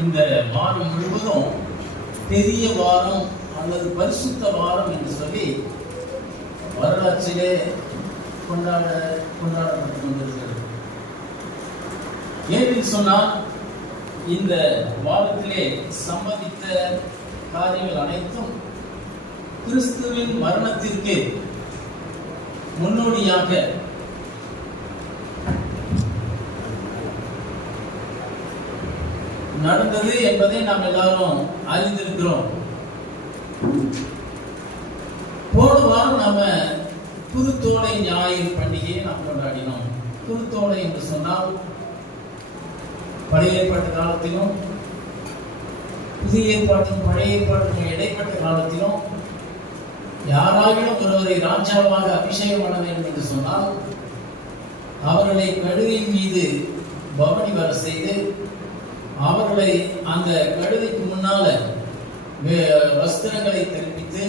இந்த வாரம் முழுவதும் பெரிய வாரம் அல்லது பரிசுத்த வாரம் என்று சொல்லி வரலாற்றிலே கொண்டாடப்பட்டு கொண்டிருக்கிறது. ஏன்னு சொன்னால் இந்த வாரத்திலே சம்பவித்த காரியங்கள் அனைத்தும் கிறிஸ்துவின் மரணத்திற்கு முன்னோடியாக நடந்தது என்பதை நாம் எல்லாரும் அறிந்திருக்கிறோம். போன வாரம் நாம குருத்தோலை ஞாயிறு பண்டிகையை நாம் கொண்டாடினோம். குருத்தோலை என்று சொன்னால் பழைய ஏற்பாட்டு காலத்திலும் புதிய ஏற்பாட்டிலும் பழைய ஏற்பாட்டிலும் இடைப்பட்ட காலத்திலும் யாராகிலும் ஒருவரை ராஜாவாக அபிஷேகம் பண்ண வேண்டும் என்று சொன்னால் அவர்களை கழுதையின் மீது பவனி வர செய்து அவர்களை அந்த கழுதைக்கு முன்னால வஸ்திரங்களை தெரிவித்து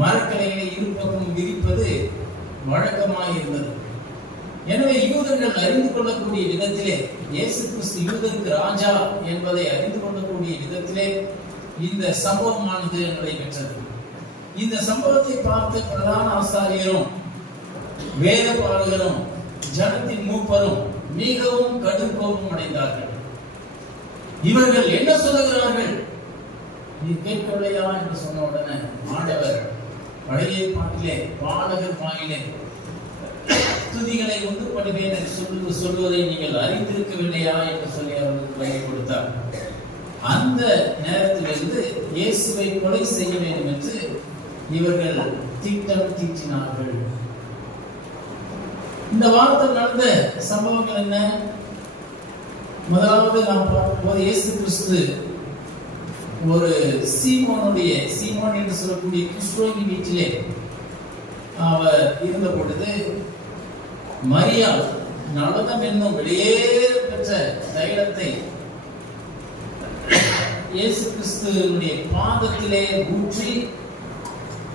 மரக்கலைகளை இருபக்கம் விரிப்பது வழக்கமாக இருந்தது. எனவே யூதர்கள் அறிந்து கொள்ளக்கூடிய விதத்திலே இயேசு கிறிஸ்து யூதருக்கு ராஜா என்பதை அறிந்து கொள்ளக்கூடிய விதத்திலே இந்த சம்பவமானது நடைபெற்றது. இந்த சம்பவத்தை பார்த்த பிரதான ஆசாரியரும் வேத பாடகரும் ஜனத்தின் மூப்பரும் மிகவும் கடும் கோபம் அடைந்தார்கள். இவர்கள் என்ன சொல்லுகிறார்கள்? நீ கேட்கவில்லையா என்று சொன்ன உடனே ஆண்டவர் பழைய பாட்டிலே பாடகர் வாயிலே துதிகளை உண்டு பண்ணுவேன் என்று சொல்வதை நீங்கள் அறிந்திருக்கவில்லையா என்று சொல்லி அவர்களுக்கு விலகி கொடுத்தார். அந்த நேரத்திலிருந்து இயேசுவை கொலை செய்ய வேண்டும் என்று இவர்கள் திட்டம் தீட்டினார்கள். இந்த வாரத்தில் நடந்த சம்பவங்கள் என்ன? முதலாவது நாம் பார்க்கும்போது இயேசு கிறிஸ்து ஒரு சீமோன் என்று சொல்லக்கூடிய கிறிஸ்துவின் வீட்டிலே அவர் இருந்த பொழுது மரியாள் நடனம் என்னும் வெளியேற பெற்ற தைலத்தை இயேசு கிறிஸ்துவினுடைய பாதத்திலே ஊற்றி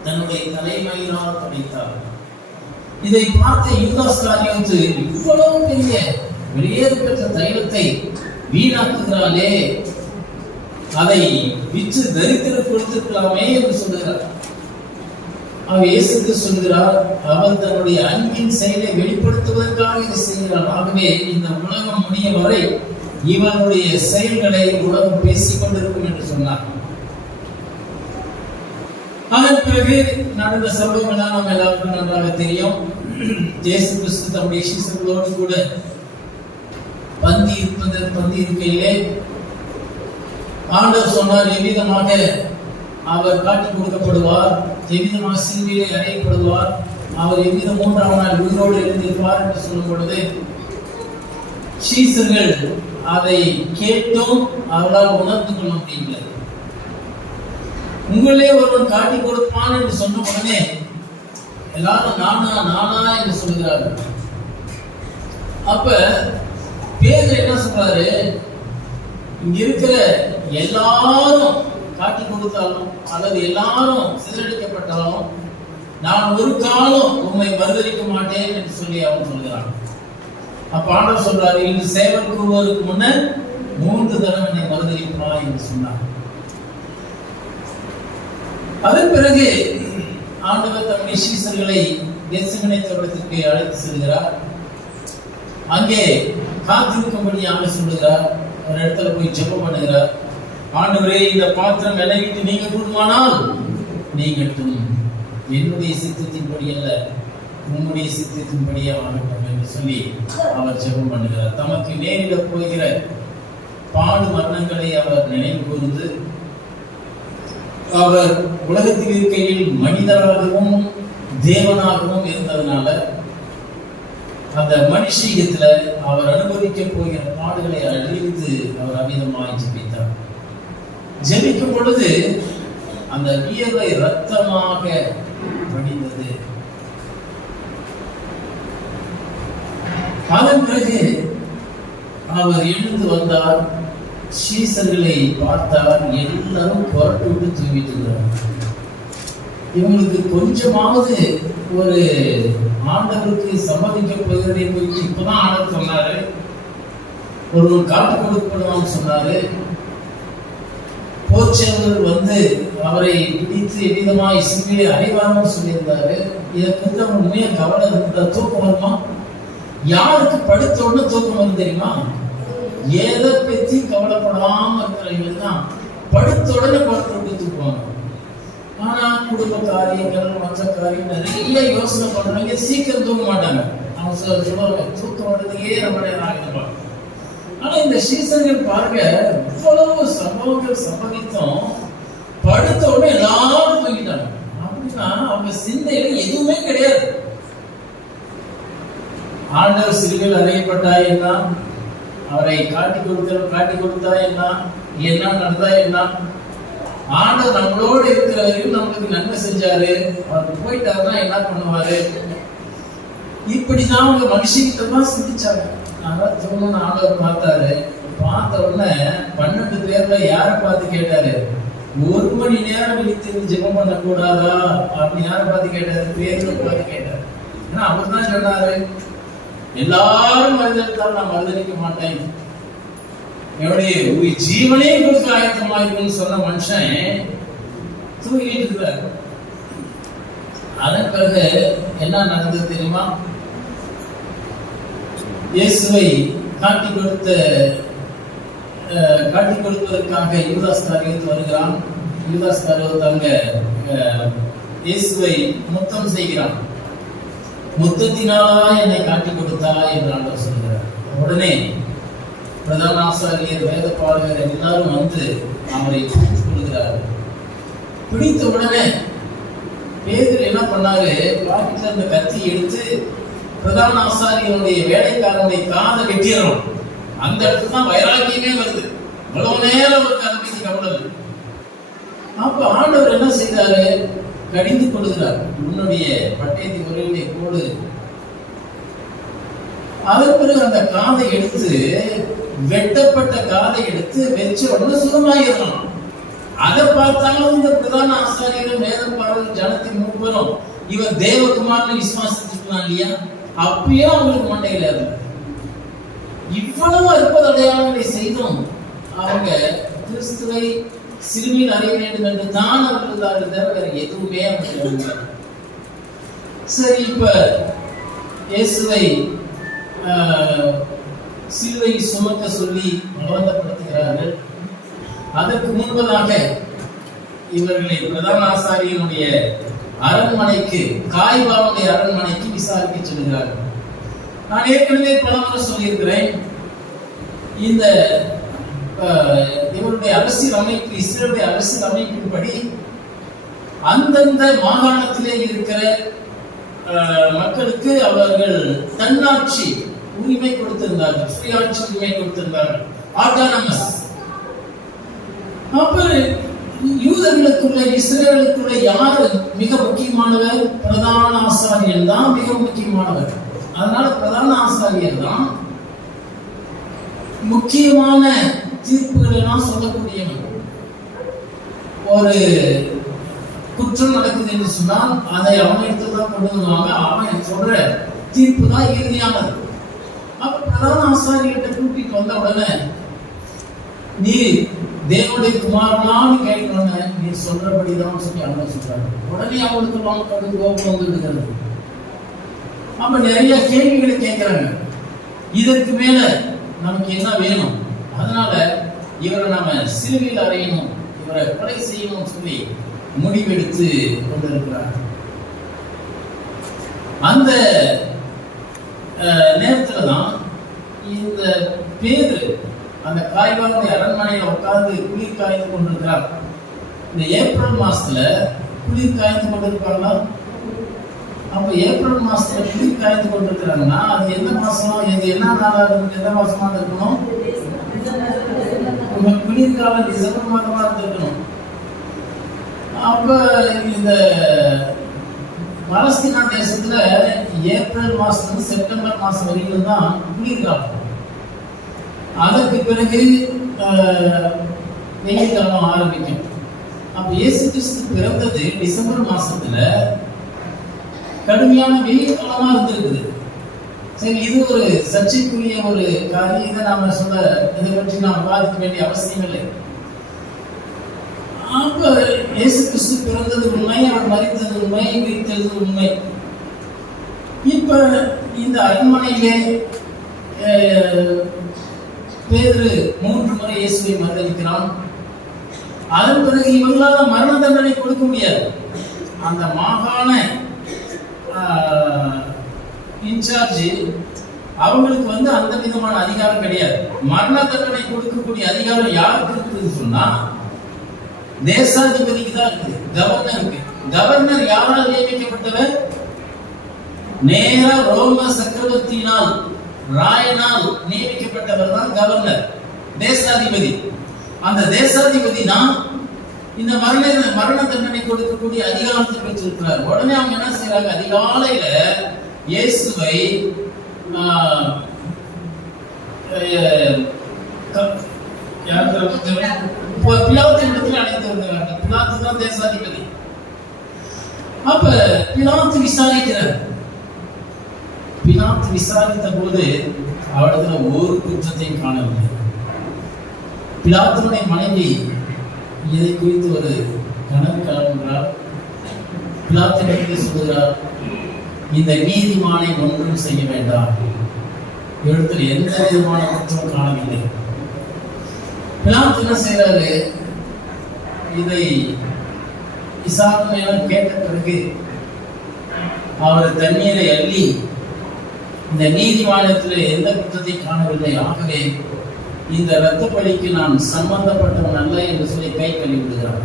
தன்னுடைய தலைமையினால் படைத்தார். இதை பார்த்த யூதாஸ் காரியோத்து இவ்வளவு பெரிய வெளியேற பெற்ற தைலத்தை வீணாக்குகிறாளே, அதை விற்று தரித்திரம் கொடுத்திருக்கலாமே என்று சொல்லுகிறார். அவர் இயேசுக்கு சொல்கிறார், அவர் தன்னுடைய அன்பின் செயலை வெளிப்படுத்துவதற்காக இதை செய்கிறார். ஆகவே இந்த உலகம் முடிய வரை இவனுடைய செயல்களை உலகம் பேசிக் கொண்டிருக்கும் என்று சொன்னார். அதன் பிறகு நடந்த சம்பவங்கள் நாம் எல்லாருக்கும் நன்றாக தெரியும். இயேசு கிறிஸ்து தம்முடைய சீசர்களோடு கூட பந்தி இருக்கையிலே ஆண்டவர் சொன்னார், எவ்விதமாக அவர் காட்டி கொடுக்கப்படுவார், எவ்விதமாக சிலுவையிலே அறையப்படுவார், அவர் எவ்விதம் 3ஆம் நாள் உயிரோடு எழுந்திருப்பார் என்று சொல்லும் பொழுது சீசர்கள் அதை கேட்டும் அவர்களால் உணர்ந்து கொள்ள முடியவில்லை. உங்களே ஒருவன் காட்டி கொடுப்பான் என்று சொன்ன உடனே எல்லாரும் நானா என்று சொல்கிறார்கள். அப்ப பேதுரு என்ன சொல்றாரு? இங்க இருக்கிற எல்லாரும் காட்டி கொடுத்தாலும் அல்லது எல்லாரும் சிதறடிக்கப்பட்டாலும் நான் ஒரு காலம் உண்மை மறுதளிக்க மாட்டேன் என்று சொல்லி அவன் சொல்கிறான். அப்ப ஆண்டவர் சொல்றாரு, இன்று சேவல் கூறுவதற்கு முன்னர் 3 தடவை என்னை மறுதளிப்பா என்று சொன்னார். அதன் பிறகு ஆண்டவர் தம்முடைய சீசர்களை கெத்செமனே தோட்டத்திற்கு அழைத்து செல்கிறார். அங்கே காத்திருக்கும்படியாக சொல்லுகிறார். ஒரு இடத்துல போய் ஜெபம் பண்ணுகிறார். ஆண்டவரே, இந்த பாத்திரம் என்னை விட்டு நீங்க கூடுமானால் நீங்கட்டும், என்னுடைய சித்தத்தின்படி அல்ல உன்னுடைய சித்தத்தின்படியே ஆகட்டும் என்று சொல்லி அவர் ஜெபம் பண்ணுகிறார். தமக்கு நேரிட போகிற பாடு மரணங்களை அவர் நினைவு கூர்ந்து அவர் உலகத்தில் இருக்கையில் மனிதராகவும் தேவனாகவும் இருந்ததுனால அந்த மனுஷீகத்துல அவர் அனுபவிக்க போகிற பாடுகளை அறிந்து அவர் அமிதமாய் ஜெபித்தார். ஜெபிக்கும் பொழுது அந்த வியர்வை ரத்தமாக வடிந்தது. அதன் பிறகு அவர் எழுந்து வந்தார். சீசர்களை பார்த்தார். எல்லாரும் புரட்டு விட்டு தூங்கிட்டு. இவங்களுக்கு கொஞ்சமாவது ஒரு ஆண்டவருக்கு சம்மதிக்க போகிறதை குறித்து இப்பதான் ஆண்டவர் சொன்னாரு. ஒருவன் காட்டு கொடுக்கப்படுவான்னு சொன்னாரு. போர்ச்சேவர்கள் வந்து அவரை பிடித்து எவ்விதமாய் சிலுவையை அறைவார்னு சொல்லியிருந்தாரு. இதை குறித்து அவங்க உண்மையா கவலை இருந்த தூக்கம் வருமா? யாருக்கு படித்த உடனே தூக்கம் வரும் தெரியுமா? எதை பத்தி கவலைப்படாம இருக்கிறவங்களுக்கு தான் படித்த உடனே பார்த்து தூக்குவாங்க. ஆனா குடும்ப காரியங்கள், மற்ற காரியம் நிறைய யோசனை பண்றவங்க சீக்கிரம் தூங்க மாட்டாங்க. அவங்க சொல்லுவாங்க தூக்கம் வர்றதுக்கே ரொம்ப நேரம் ஆகிடுவாங்க. ஆனா இந்த சீசர்கள் பாருங்க, இவ்வளவு சம்பவங்கள் சம்பவித்தும் படுத்த உடனே எல்லாரும் தூங்கிட்டாங்க. அப்படின்னா அவங்க சிந்தையில எதுவுமே கிடையாது. ஆண்டவர் சிலுவையில் அறையப்பட்டா என்ன, அவரை காட்டி கொடுத்தா என்ன நடந்தா என்ன, ஆண்டவர் நம்மளோடு இருக்கிற வரைக்கும் நம்மளுக்கு நன்மை செஞ்சாரு, அவர் போயிட்டாருன்னா என்ன பண்ணுவாரு, இப்படிதான் அவங்க மனுஷங்கிட்ட தான் சிந்திச்சாங்க. அதான் தோணுன்னு ஆண்டவர் பார்த்தாரு. பார்த்த உடனே 12 பேர்ல யாரை பார்த்து கேட்டாரு? 1 மணி நேரம் விழித்திருந்து ஜெபம் பண்ண கூடாதா அப்படின்னு யாரை பார்த்து கேட்டாரு? பேர்ல பார்த்து கேட்டாரு. ஏன்னா அவர் தான் சொன்னாரு, எல்லாரும் மறுதளித்தால் நான் மறுதளிக்க மாட்டேன், என்னுடைய ஜீவனையும் கொடுக்க ஆயத்தமா இருக்குன்னு சொன்ன மனுஷன் தூங்கிட்டு இருக்கிறார். அதன் பிறகு என்ன நடந்தது தெரியுமா? இயேசுவை காட்டி கொடுப்பதற்காக யூதாஸ் காரியத்து வருகிறான். யூதாஸ் காரியத்து அங்க இயேசுவை முத்தம் செய்கிறான். முத்தத்தினாலா என்னை காட்டி கொடுத்தா என்று ஆண்டவர் சொல்கிறார். உடனே பிரதான ஆசாரியர், வேத பாடகர் எல்லாரும் வந்து அவரை பிடித்துக் கொள்கிறார்கள். பிடித்த உடனே பேதுரு என்ன பண்ணாரு? பாக்கெட்ல இருந்த கத்தி எடுத்து பிரதான ஆசாரியனுடைய வேலைக்காரனுடைய காதை வெட்டிடுறோம். அந்த இடத்துல தான் வைராக்கியமே வருது. இவ்வளவு நேரம் அவருக்கு அதை பத்தி கவலை. அப்ப ஆண்டவர் என்ன செய்தாரு? கடிந்து கொள்கிறார். உன்னுடைய பட்டயத்தை உரையிலே போடு. அதன் பிறகு அந்த காதை எடுத்து, வெட்டப்பட்ட காதை எடுத்து வச்ச உடனே சுகமாயிடலாம். அதை பார்த்தாலும் இந்த பிரதான ஆசாரியரும் வேதம் பாடல் ஜனத்தின் மூப்பரும் இவர் தேவகுமார்னு விசுவாசிச்சுக்கலாம் இல்லையா? அப்பயும் அவங்களுக்கு மண்டையில இவ்வளவு அற்புத அடையாளங்களை செய்தும் அவங்க கிறிஸ்துவை சிலுவையில் அறைய வேண்டும் என்று தான் அவர்கள் வேற எதுவுமே அவங்க. சரி, இப்ப இயேசுவை சிலுவை சுமக்க சொல்லி பலவந்தப்படுத்துகிறார்கள். அதற்கு முன்பதாக இவர்களை பிரதான ஆசாரியனுடைய அரண்மனைக்கு, காய்பாவுடைய அரண்மனைக்கு விசாரிக்க சொல்கிறார்கள். நான் ஏற்கனவே பல முறை சொல்லியிருக்கிறேன், இந்த இவருடைய அரசியல் அமைப்பு, இஸ்ரேலுடைய அரசியல் அமைப்பின்படி அந்தந்த மாகாணத்திலே இருக்கிற மக்களுக்கு அவர்கள் தன்னாட்சி உரிமை கொடுத்திருந்தார்கள், சுயாட்சி உரிமை கொடுத்திருந்தார்கள், ஆட்டானமஸ். அப்ப யூதர்களுக்குள்ள, இஸ்ரேலுக்குள்ள யாரு மிக முக்கியமானவர்? பிரதான ஆசாரியர் தான் மிக முக்கியமானவர். அதனால பிரதான ஆசாரியர் தான் முக்கியமான தீர்ப்புகள் எல்லாம் சொல்லக்கூடியவர். ஒரு குற்றம் நடக்குது என்று சொன்னால் அதை அவனிடத்துல தான் கொண்டு வருவாங்க. அவன் சொல்ற தீர்ப்பு தான் இறுதியானது. அப்ப பிரதான ஆசாரியர்கிட்ட கூட்டிட்டு வந்த உடனே, நீ தேவனுடைய குமாரனான்னு கேட்கணும்னு நீ சொல்றபடிதான் சொல்லி அவங்க சொல்றாங்க. உடனே அவங்களுக்கு கடும் கோபம் வந்து விடுகிறது. அப்ப நிறைய கேள்விகளை கேட்கிறாங்க. இதற்கு மேல நமக்கு என்ன வேணும்? அதனால இவரை நாம சிலுவையில் அறையணும், இவரை கொலை செய்யணும் சொல்லி முடிவெடுத்து கொண்டிருக்கிறார். அந்த நேரத்துலதான் இந்த பேரு அந்த காய்வாவுடைய அரண்மனையில உட்கார்ந்து குளிர் காய்ந்து கொண்டிருக்கிறார். இந்த ஏப்ரல் மாசத்துல குளிர் காய்ந்து கொண்டிருப்பாங்களா? அப்ப ஏப்ரல் மாசத்துல குளிர் காய்ந்து கொண்டிருக்கிறாங்கன்னா அது எந்த மாசம், இது என்ன நாளா இருக்கு, எந்த மாசமா இருக்கணும்? குளிர்காலம் டிசம்பர் மாதமா இருந்திருக்கணும். அப்ப இந்த பாலஸ்தீனா தேசத்துல ஏப்ரல் மாசத்துல செப்டம்பர் மாசம் வரைக்கும் தான் குளிர்காலம். அதற்கு பிறகு வெயில் காலம் ஆரம்பிக்கும். அப்ப இயேசு கிறிஸ்து பிறந்தது டிசம்பர் மாசத்துல கடுமையான வெயில் காலமா இருந்திருக்குது. சரி, இது ஒரு சர்ச்சைக்குரிய ஒரு காரியம். இதை நாம இதை பற்றி நாம் விவாதிக்க வேண்டிய அவசியம் இல்லை. அப்ப இயேசு கிறிஸ்து பிறந்தது உண்மை, அவர் மரித்தது உண்மை, உயிர்த்தது உண்மை. இப்ப இந்த அரண்மனையிலே பேதுரு 3 முறை இயேசுவை மறுதலிக்கிறான். அதன் பிறகு இவங்களால மரண தண்டனை கொடுக்க முடியாது. அந்த மாகாண இன்சார்ஜ் அவங்களுக்கு அந்த விதமான அதிகாரம் கிடையாது. மரண தண்டனை கொடுக்கக்கூடிய அதிகாரம் யாருக்கு இருக்குதுன்னு சொன்னா தேசாதிபதிக்கு தான் இருக்குது, கவர்னருக்கு. கவர்னர் யாரால் நியமிக்கப்பட்டவர்? நேரா ரோம சக்கரவர்த்தியினால், ராயனால் நியமிக்கப்பட்டவர் தான் கவர்னர், தேசாதிபதி. அந்த தேசாதிபதி தான் இந்த மரண தண்டனை கொடுக்கக்கூடிய அதிகாரத்தை பெற்றிருக்கிறார். உடனே அவங்க என்ன செய்யறாங்க? அதிகாலையில இயேசுவை பிலாத்தின் இடத்துல அழைத்து வருகிறார்கள். பிலாத்து தான் தேசாதிபதி. அப்ப பிலாத்து விசாரிக்கிறார். பிலாத்து விசாரித்த போது அவரிடத்துல ஒரு குற்றத்தையும் காணவில்லை. பிலாத்துடைய மனைவி இதை குறித்து ஒரு கனவு காண்கிறார். பிலாத்திடத்தில் சொல்கிறார், இந்த நீதிமானை ஒன்றும் செய்ய வேண்டாம். இடத்தில் எந்த விதமான குற்றம் காணவில்லை. பிலாத்து என்ன செய்யறாரு? இதை விசாரணை கேட்ட பிறகு அவர் தண்ணீரை அள்ளி இந்த நீதிமானத்தில் எந்த குற்றத்தை காணவில்லை, ஆகவே இந்த இரத்த பலிக்கு நான் சம்பந்தப்பட்டவன் அல்ல என்று சொல்லி கை கழுவி விடுகிறார்.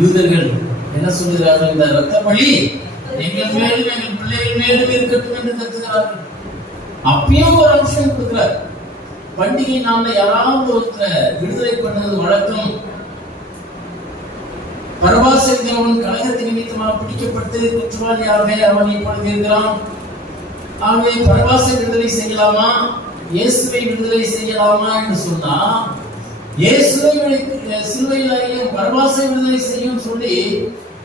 யூதர்கள் என்ன சொல்கிறார்கள்? இந்த இரத்த பலி எங்கள் மேலும் எங்கள் பிள்ளைகள் மேலும் இருக்கட்டும் என்று கருத்துகிறார்கள். அப்பயும் ஒரு அம்சம் கொடுக்கிறார். பண்டிகை நாள்ல யாராவது ஒருத்தர் விடுதலை பண்ணது வழக்கம். பரபாஸ் என்கிறவன் கலகத்தின் நிமித்தமாக பிடிக்கப்பட்டு குற்றவாளியாக அவன் இப்பொழுது இருக்கிறான். ஆகவே பரபாசை விடுதலை செய்யலாமா, இயேசுவை விடுதலை செய்யலாமா என்று சொன்னா, இயேசுவை சிலுவையிலேயும் பரபாசை விடுதலை செய்யும் சொல்லி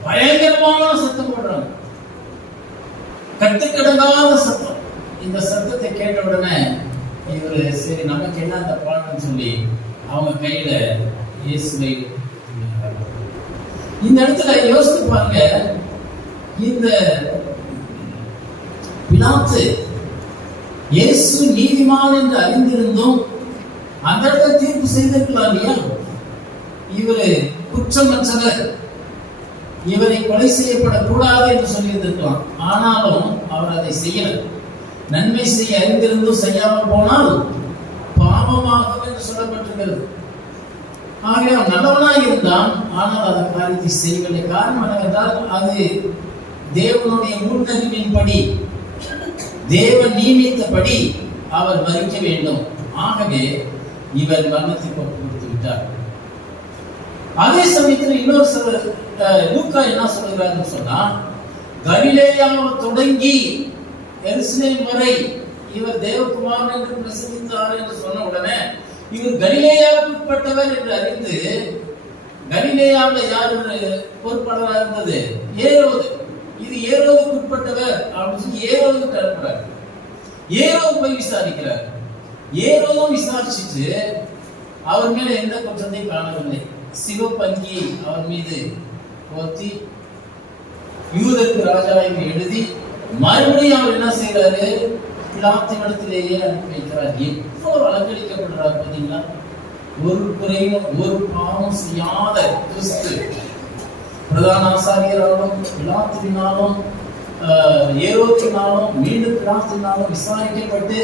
பயங்கரமான சத்தம் போடுறாங்க. கட்டுக்கடங்காத சத்தம். இந்த சத்தத்தை கேட்ட உடனே இவரு சரி நமக்கு என்ன அந்த பாடம்னு சொல்லி அவங்க கையில இயேசுவை. இந்த இடத்துல யோசித்து பாருங்க, இந்த பிலாத்து இயேசு நீதிமான் என்று அறிந்திருந்தும் அந்த இடத்துல தீர்ப்பு செய்திருக்கலாம் இல்லையா? இவரு குற்றமற்றவர், இவரை கொலை செய்யப்படக்கூடாது என்று சொல்லியிருந்திருக்கலாம். ஆனாலும் அவர் அதை செய்யல. நன்மை செய்ய அறிந்திருந்தும் செய்யாமல் போனால் பாவமாகும் என்று சொல்லப்பட்டிருக்கிறது. ஆகவே அவன் நல்லவனாக இருந்தான், ஆனால் அந்த காரியத்தை செய்யவில்லை. காரணம் என்னவென்றால் அது தேவனுடைய முன்னறிவின்படி, தேவன் நியமித்தபடி அவர் மரிக்க வேண்டும். ஆகவே இவர் மரணத்துக்கு ஒப்பு கொடுத்து விட்டார். அதே சமயத்தில் இன்னொரு லூக்கா என்ன சொல்கிறாருன்னு சொன்னா, கலிலேயாவில் தொடங்கி எருசலேம் வரை இவர் தேவகுமாரன் என்று பிரசங்கித்தார் என்று சொன்ன உடனே இவர் கலிலேயாவுக்கு உட்பட்டவர் என்று அறிந்து, கலிலேயாவில் யார் பொறுப்பாளராக இருந்தது? ஏரோது. இது ஏரோதுக்கு உட்பட்டவர் அப்படின்னு சொல்லி ஏரோதுக்கு அனுப்புறார். ஏரோது போய் விசாரிக்கிறார். ஏரோதும் விசாரிச்சுட்டு அவர் மேல எந்த குற்றத்தையும் காணவில்லை. சிவப்பங்கி அவர் மீது போர்த்தி யூதருக்கு ராஜாவை எழுதி மறுபடியும் அவர் என்ன செய்யறாரு? பிலாத்தின் இடத்திலேயே அனுப்பி வைக்கிறார். எவ்வளவு அலங்கரிக்கப்படுறார் பார்த்தீங்களா? ஒரு குறையும் ஒரு பாவம் செய்யாத கிறிஸ்து பிரதான ஆசாரியராலும் பிலாத்தினாலும் ஏரோதினாலும் மீண்டும் பிலாத்தினாலும் விசாரிக்கப்பட்டு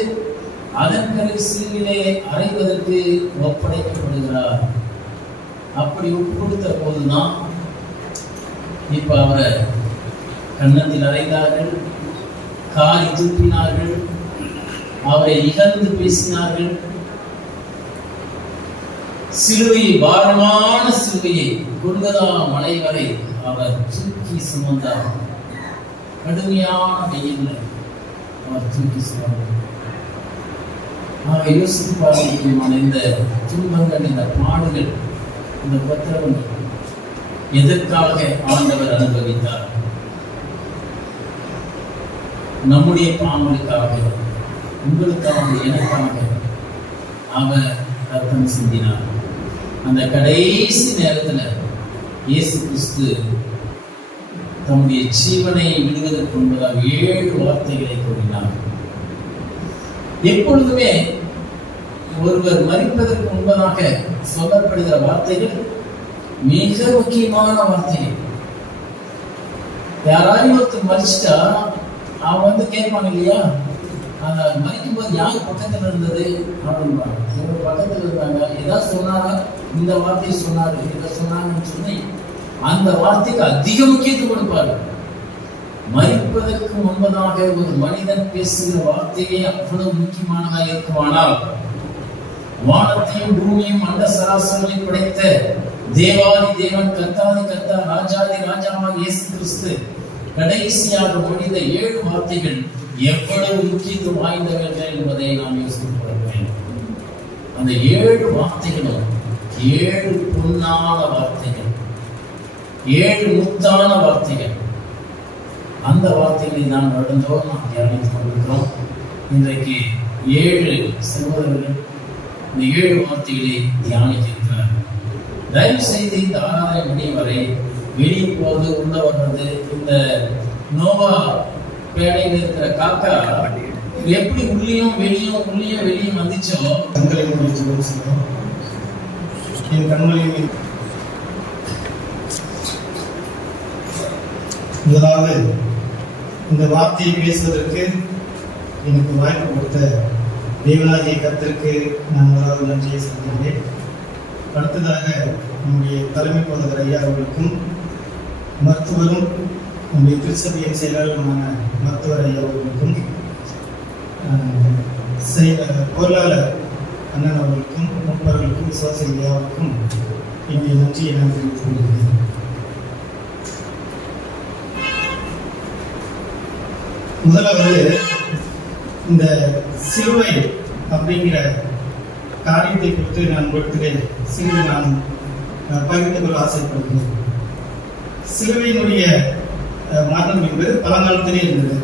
அதன் பிறகு சிலுவிலே அறைவதற்கு ஒப்படைக்கப்படுகிறார். அப்படி ஒப்பு கொடுத்த போதுதான் இப்ப அவரை கன்னத்தில் அறைந்தார்கள், காரி தூப்பினார்கள், அவரை இகழ்ந்து பேசினார்கள். சிலுவையை, பாரமான சிலுவையை கொல்கதா மலை வரை அவர் தூக்கி சுமந்தார். கடுமையான வெயில்ல அவர் தூக்கி சுமந்தார். யோசித்து பார்க்க இந்த துன்பங்கள், இந்த பாடுகள், இந்த உபத்திரவங்கள் எதற்காக ஆண்டவர் அனுபவித்தார்? நம்முடைய பாவங்களுக்காக, உங்களுக்காக, எனக்காக அவர் ரத்தம் சிந்தினார். அந்த கடைசி நேரத்துல இயேசு கிறிஸ்து தம்முடைய ஜீவனை விடுவதற்கு முன்பதாக 7 வார்த்தைகளை கூறினார். எப்பொழுதுமே ஒருவர் மரிப்பதற்கு முன்பதாக சொல்லப்படுகிற வார்த்தைகள் மிக முக்கியமான வார்த்தைகள். யாராவது ஒருத்தர் மரிச்சிட்டா அவன் கேட்பாங்க இல்லையா, அந்த மரிக்கும் போது யார் பக்கத்துல இருந்தது அப்படின்பாங்க. இவங்க பக்கத்துல இருந்தாங்க, ஏதாவது சொன்னாரா, இந்த வார்த்தையை சொன்னாரு, இதை சொன்னாங்கன்னு சொல்லி அந்த வார்த்தைக்கு அதிக முக்கியத்துவம் கொடுப்பாரு. மரிப்பதற்கு முன்பதாக ஒரு மனிதன் பேசுகிற வார்த்தையே அவ்வளவு முக்கியமானதாக இருக்குமானால், வானத்தையும் பூமியும் அண்ட சராசரங்களையும் படைத்த தேவாதி தேவன், கர்த்தாதி கர்த்தா, ராஜாதி ராஜாவாக இயேசு கிறிஸ்து கடைசியாக மொழிந்த 7 வார்த்தைகள் எவ்வளவு முக்கியத்துவம் வாய்ந்தவர்கள் என்பதை நாம் யோசித்துக் கொள்ள வேண்டும். அந்த 7 வார்த்தைகளும் 7 பொன்னான வார்த்தைகள், 7 முத்தான வார்த்தைகள். அந்த வார்த்தைகளை நாம் நடந்தோம் நாம் தியானித்துக் கொண்டிருக்கிறோம். இன்றைக்கு 7 சகோதரர்கள் இந்த 7 வார்த்தைகளை தியானித்திருக்கிறார்கள். தயவு செய்து இந்த 6 மணி வரை வெளியே போவது, உள்ள வர்றது, இந்த நோவா பேடையில் இருக்கிற காக்கா எப்படி உள்ளேயும் வெளியும் வந்துச்சோ, என் கண்களில் முதலாவது இந்த வார்த்தையை பேசுவதற்கு எனக்கு வாய்ப்பு கொடுத்த தேவனாகிய கர்த்தருக்கு நான் முதலாவது நன்றியை செலுத்துகிறேன். அடுத்ததாக நம்முடைய தலைமை போதகர் ஐயா அவர்களுக்கும், மருத்துவரும் நம்முடைய திருச்சபையின் செயலாளருமான மருத்துவர் ஐயா அவர்களுக்கும், பொருளாளர் அண்ணன் அவர்களுக்கும், முப்பர்களுக்கும், விசுவாச ஐயாவுக்கும் என்னுடைய நன்றியை நான் தெரிவித்துக் கொள்கிறேன். முதலாவது இந்த சிலுவை அப்படிங்கிற காரியத்தை குறித்து நான் உங்களுக்கு சிறிது நான் பகிர்ந்து கொள்ள ஆசைப்படுகிறேன். சிலுவையினுடைய மரணம் என்பது பழங்காலத்திலே இருந்தது.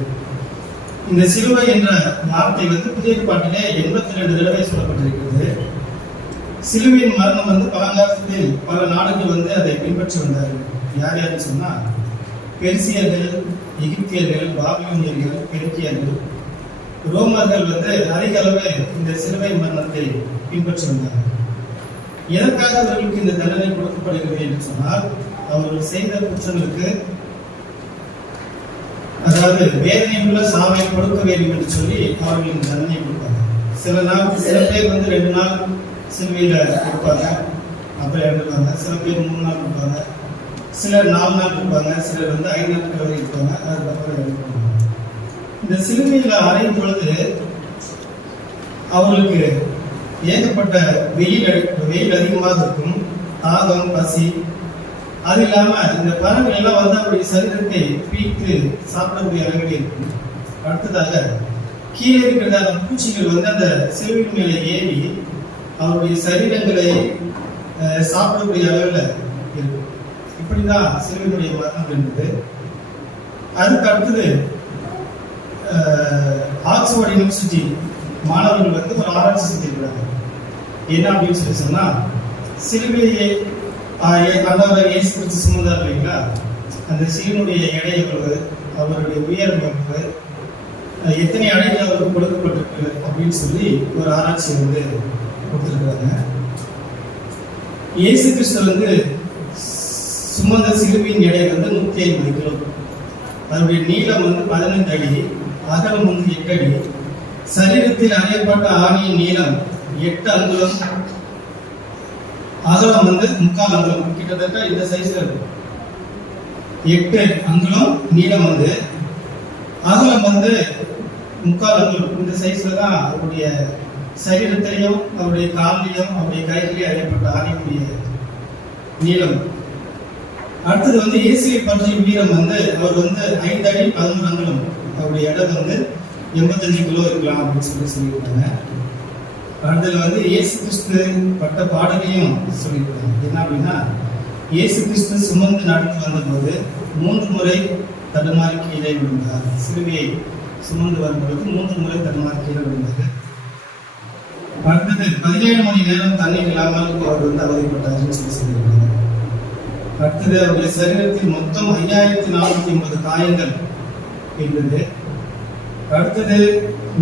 இந்த சிலுவை என்ற வார்த்தை புதிய ஏற்பாட்டிலே 82 தடவை சொல்லப்பட்டிருக்கிறது. சிலுவையின் மரணம் பழங்காலத்தில் பல நாடுகள் அதை பின்பற்றி வந்தார்கள். யார் யாருன்னு சொன்னா, பெர்சியர்கள், எகிப்தியர்கள், பாபிலோனியர்கள், பெருக்கியர்கள், ரோமர்கள் அதிக அளவு இந்த சிலுவை மரணத்தை பின்பற்றி வந்தார்கள். எதற்காக அவர்களுக்கு இந்த தண்டனை கொடுக்கப்படுகிறது என்று சொன்னால், அவர்கள் செய்த குற்றங்களுக்கு, அதாவது வேதனையுள்ள சாவை கொடுக்க வேண்டும் என்று சொல்லி அவர்கள் இந்த தண்டனை கொடுப்பாங்க. சில பேர் 2 நாள் சிலுவையில இருப்பாங்க, அப்புறம் இறந்துருவாங்க. சில பேர் 3 நாள் இருப்பாங்க, சிலர் 4 நாள் இருப்பாங்க, சிலர் 5 நாட்கள் வரை இருப்பாங்க, அதுக்கப்புறம் இறந்துருவாங்க. இந்த சிலுவையில அறையும் பொழுது அவர்களுக்கு ஏகப்பட்ட வெயில் அதிகமாக இருக்கும், தாகம், பசி. அது இல்லாம இந்த பறவை எல்லாம் அவருடைய சரீரத்தை பீத்து சாப்பிடக்கூடிய அளவில் இருக்கும். அடுத்ததாக கீழே இருக்கிற பூச்சிகள் அந்த சிலுவையின் மேலே ஏறி அவருடைய சரீரங்களை சாப்பிடக்கூடிய அளவில் இருக்கும். இப்படிதான் சிலுவையினுடைய மரணம் இருந்தது. அதுக்கு அடுத்தது ஆக்ஸ்போர்ட் யூனிவர்சிட்டி மாணவர்கள் ஒரு ஆராய்ச்சி செஞ்சிருக்கிறாங்க. என்ன அப்படின்னு சொல்லி சொன்னா, சிலுவையை இயேசு கிறிஸ்து சுமந்தார் இல்லைங்களா, அந்த சிலுவையினுடைய எடை எவ்வளவு, அவருடைய உயரம் எவ்வளவு, எத்தனை அடைகள் அவருக்கு கொடுக்கப்பட்டிருக்கு அப்படின்னு சொல்லி ஒரு ஆராய்ச்சி கொடுத்துருக்காங்க. இயேசு கிறிஸ்து சுமந்த சிலுவையின் எடை 150 கிலோ. அதனுடைய நீளம் 15 அடி, அகலம் 8 அடி. சரீரத்தில் அறையப்பட்ட ஆணியின் நீளம் 8 அங்குலம், அகலம் 3/4 அங்குலம். கிட்டத்தட்ட இந்த சைஸ்ல இருக்கு. 8 அங்குலம் நீளம் அகலம் 3/4 அங்குலம். இந்த சைஸ்ல தான் அவருடைய சரீரத்திலையும் அவருடைய காலிலையும் அவருடைய கைகளிலையும் அறையப்பட்ட ஆணியுடைய நீளம். அடுத்தது இயேசுவை பற்றிய வீரம் அவர் 5 அடி 11 அங்குலம். அவருடைய இடம் 85 கிலோ இருக்கலாம் அப்படின்னு சொல்லியிருக்காங்க. அடுத்தது இயேசு கிறிஸ்து பட்ட பாடலையும் சொல்லியிருக்காங்க. என்ன அப்படின்னா, இயேசு கிறிஸ்து சுமந்து நடந்து வந்தபோது 3 முறை தடுமாறி கீழே விழுந்தார். சிலுவையை சுமந்து வரும்பொழுது 3 முறை தடுமாறி கீழே விழுந்தார். அடுத்தது 17 மணி நேரம் தண்ணீர் இல்லாமல் அவர் அவதிப்பட்டார்னு சொல்லி சொல்லியிருக்காங்க. அடுத்தது அவருடைய சரீரத்தில் மொத்தம் 5450 காயங்கள் இருந்தது. அடுத்தது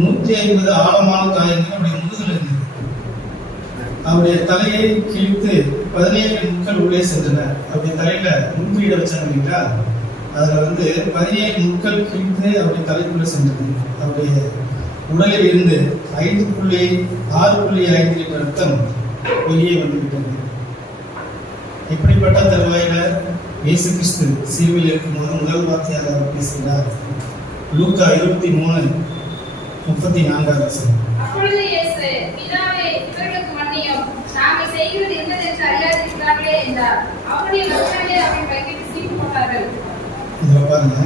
150 ஆழமான காயங்கள் அவருடைய முதுகில் இருந்தது. அவருடைய தலையை கிழித்து 17 முட்கள் உள்ளே சென்றன. அவருடைய தலையில முன்பீட வச்சாங்க இல்லைங்களா, அதுல 17 முட்கள் கிழித்து அவருடைய தலைக்குள்ள சென்றது. அவருடைய உடலில் இருந்து 6.5 லிட்டர் ரத்தம் வெளியே வந்துவிட்டது. இப்படிப்பட்ட தருவாயில இயேசு கிறிஸ்து சிலுவையில் இருக்கும்போது முதல் வார்த்தையாக அவர் பேசுகிறார். லூக்கா 23:34. அப்பொழுது இயேசு, பிதாவே, இவர்களுக்கு மன்னியும், நாங்கள் செய்கிறது என்னதென்று அறியாதிருக்கிறார்களே என்றார். அவருடைய வசனங்களை அவர்கள் வைத்து சீட்டு போட்டார்கள். பாருங்க,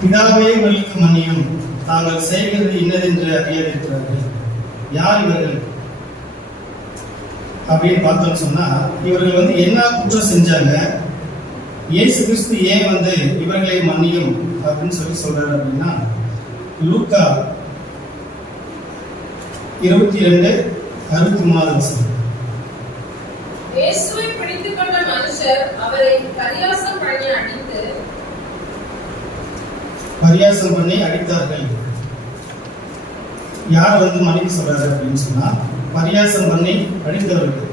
பிதாவே இவர்களுக்கு மன்னியும், தாங்கள் செய்கிறது இன்னதென்று அறியாதிருக்கிறார்கள். யார் இவர்கள் அப்படின்னு பார்த்தோம்னு சொன்னா, இவர்கள் என்ன குற்றம் செஞ்சாங்க, இயேசு கிறிஸ்து ஏன் இவர்களை மன்னியும் அப்படின்னு சொல்றாரு அப்படின்னா, லூக்கா 22:63. இயேசுவை பிடித்துக் கொண்ட மனுஷர் அவரை பரியாசம் பண்ணி அடித்தார்கள். யார் மன்னிப்பு சொல்றாரு அப்படின்னு சொன்னா, பரியாசம் பண்ணி அடித்தவர்கள்.